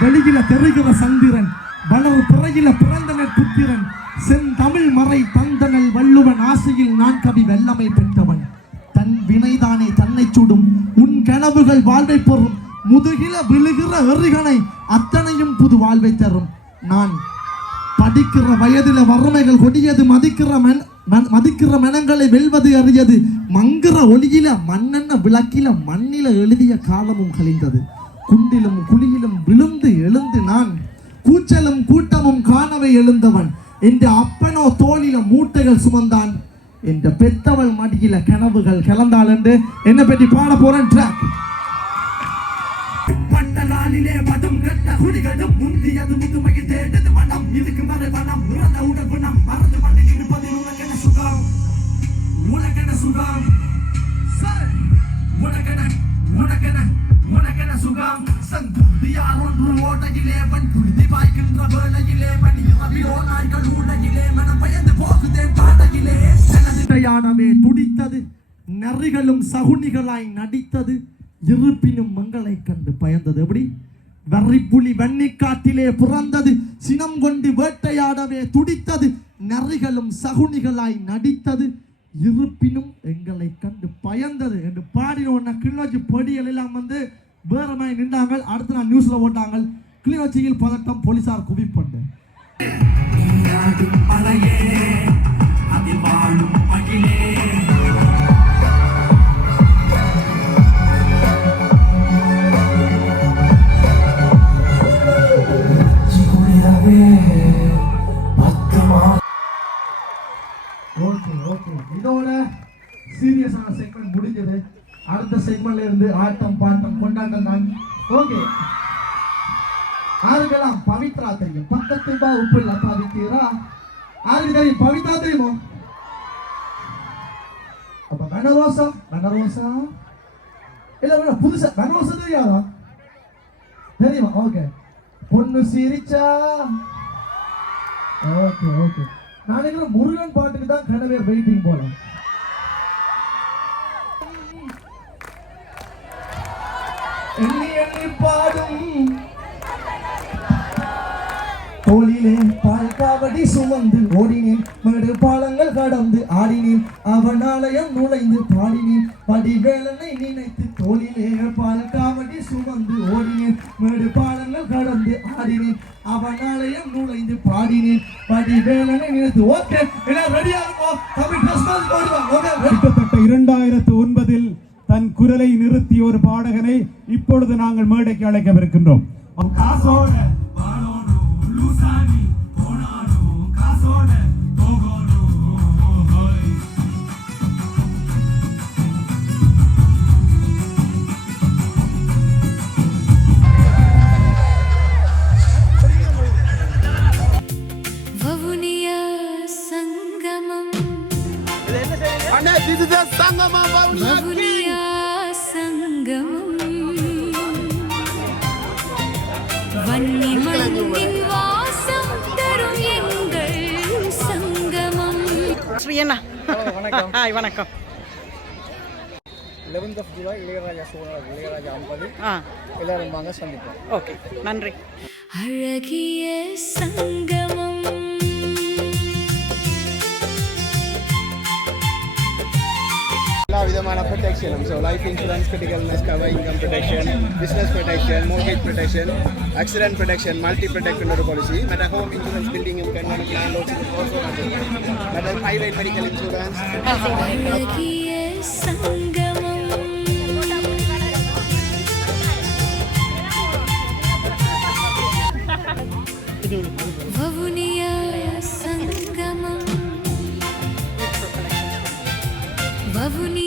வெளியில தெரிகிற சந்திரன், வளர் பிறையில பிறந்தனர் புத்திரன். செந்தமிழ் மறை தந்தனல் வள்ளுவன், ஆசையில் நான் கவி வெள்ளமை பெற்றவன். தன் வினைதானே தன்னை சுடும், உன் கனவுகள் வாழ்வை பெறும். முதுகில விழுகிற எறிகனை அத்தனையும் புது வாழ்வை தரும். நான் படிக்கிற வயதில வறுமைகள் கொடியது, மதிக்கிற மனங்களை வெல்வது அறியது. மங்குற ஒளியில மண்ணெண்ண விளக்கில மண்ணில எழுதிய காலமும் கழிந்தது. குண்டிலும் குழியிலும் விழுந்து எழுந்து நான் கூச்சலும் கூட்டமும் காணவே எழுந்தவன். என்ற அப்பனோ தோளில மூட்டைகள் சுமந்தான், என்ற பெத்தவள் மடியில கனவுகள் கிளந்தாள் என்று என்ன பற்றி பாட போறேன். ட்ராக் பட்டலாலிலே படும் கட்ட குடிகளும் முந்தியது முதுமையில் தேடது மனம். இதுக்கு மறை மனம் உறந்த உடம்பு நம் மறந்து பண்ணி இருப்பது உனக்கென சுகம், உனக்கென சுகம், உனக்கென உனக்கென உனக்கென சுகம். சங்குதியார் ஒன்று ஓட்டையிலே வன் துருதி பாய்கின்ற வேளையிலே மணி இரவிலோ நாய்கள் ஊடையிலே மனம் பயந்து போகுதேன் பாடையிலே. எனது துடித்தது, நரிகளும் சகுனிகளாய் நடித்தது, இருப்பினும் மங்களை கண்டு பயந்தது. எப்படி வர்றிப்புலி வெண்ணிக்காட்டிலே பிறந்தது, சினம் கொண்டு வேட்டையாடவே துடித்தது, நரிகளும் சகுனிகளாய் நடித்தது, இருப்பினும் எங்களை கண்டு பயந்தது என்று பாடின கிளிநொச்சி பொடிகள் எல்லாம் வேற மாதிரி நின்றாங்க. அடுத்து நான் நியூஸ்ல போட்டாங்க, கிளிநொச்சியில் பதட்டம், போலீசார் குவிப்பண்டு. இதோட சீரியஸான செக்மெண்ட் முடிஞ்சது. அடுத்த செக்மெண்ட்ல இருந்து ஆட்டம் பாட்டம் கொண்டாட்டம் தான். ஓகே, யாருக்கெல்லாம் பவித்ரா தெரியும்? பக்கத்து பா உப்புல பவித்ரா யாருக்கு தெரியும்? பவித்ரா தெரியுமோ? அப்ப வனரோசா இல்ல புதுசா வனரோசா தெரியாதா? தெரியுமா? ஓகே, பொண்ணு சிரிச்சா. ஓகே ஓகே, நாளைக்கு முருகன் பாட்டுக்கு தான் கனவே வெயிட்டிங் போல. எண்ணி எண்ணி பாடும் தோளிலே பால் காவடி சுமந்து ஓடினேன், மேடு பாலங்கள் கடந்து ஆடினேன் அவன் ஆலயம் நுழைந்து பாடினேன் படிவேலனை நினைத்து தோளிலே பால் காவடி சுமந்து ஓடினேன் மேடு பாலங்கள் கடந்து ஆடினேன் அவன் ஆலயம் நுழைந்து பாடினேன் படிவேலனை நினைத்து ஓகே ரெடியா இருக்கும் தமிழ் கிறிஸ்மஸ் கிட்டத்தட்ட 2009 தன் குரலை நிறுத்திய ஒரு பாடகனை இப்பொழுது நாங்கள் மேடைக்கு அழைக்கவிருக்கின்றோம். வவுனியா சங்கமம் வவுனியா சங்கமம் வன்னி மண்ணின் வாசம் தரும் எங்கள் சங்கமம். ஸ்ரீயண்ணா வணக்கம். ஹாய் வணக்கம். 11th of July Ilaiyaraaja Ilaiyaraaja 50 எல்லாரும் வாங்க சந்திப்போம். ஓகே நன்றி. அழகிய சங்கமம் எல்லா விதமான ப்ரொடெக்ஷனும் so life insurance, critical illness cover, income protection, business protection, mortgage protection, accident protection, multi protection ஒரு பாலிசி, மற்ற ஹோம் இன்சூரன்ஸ், பில்டிங் இன்கம், மற்ற பிரைவேட் மெடிக்கல் இன்சூரன்ஸ். அழகிய சங்கமம் வவுனியா சங்கமம் வவுனியா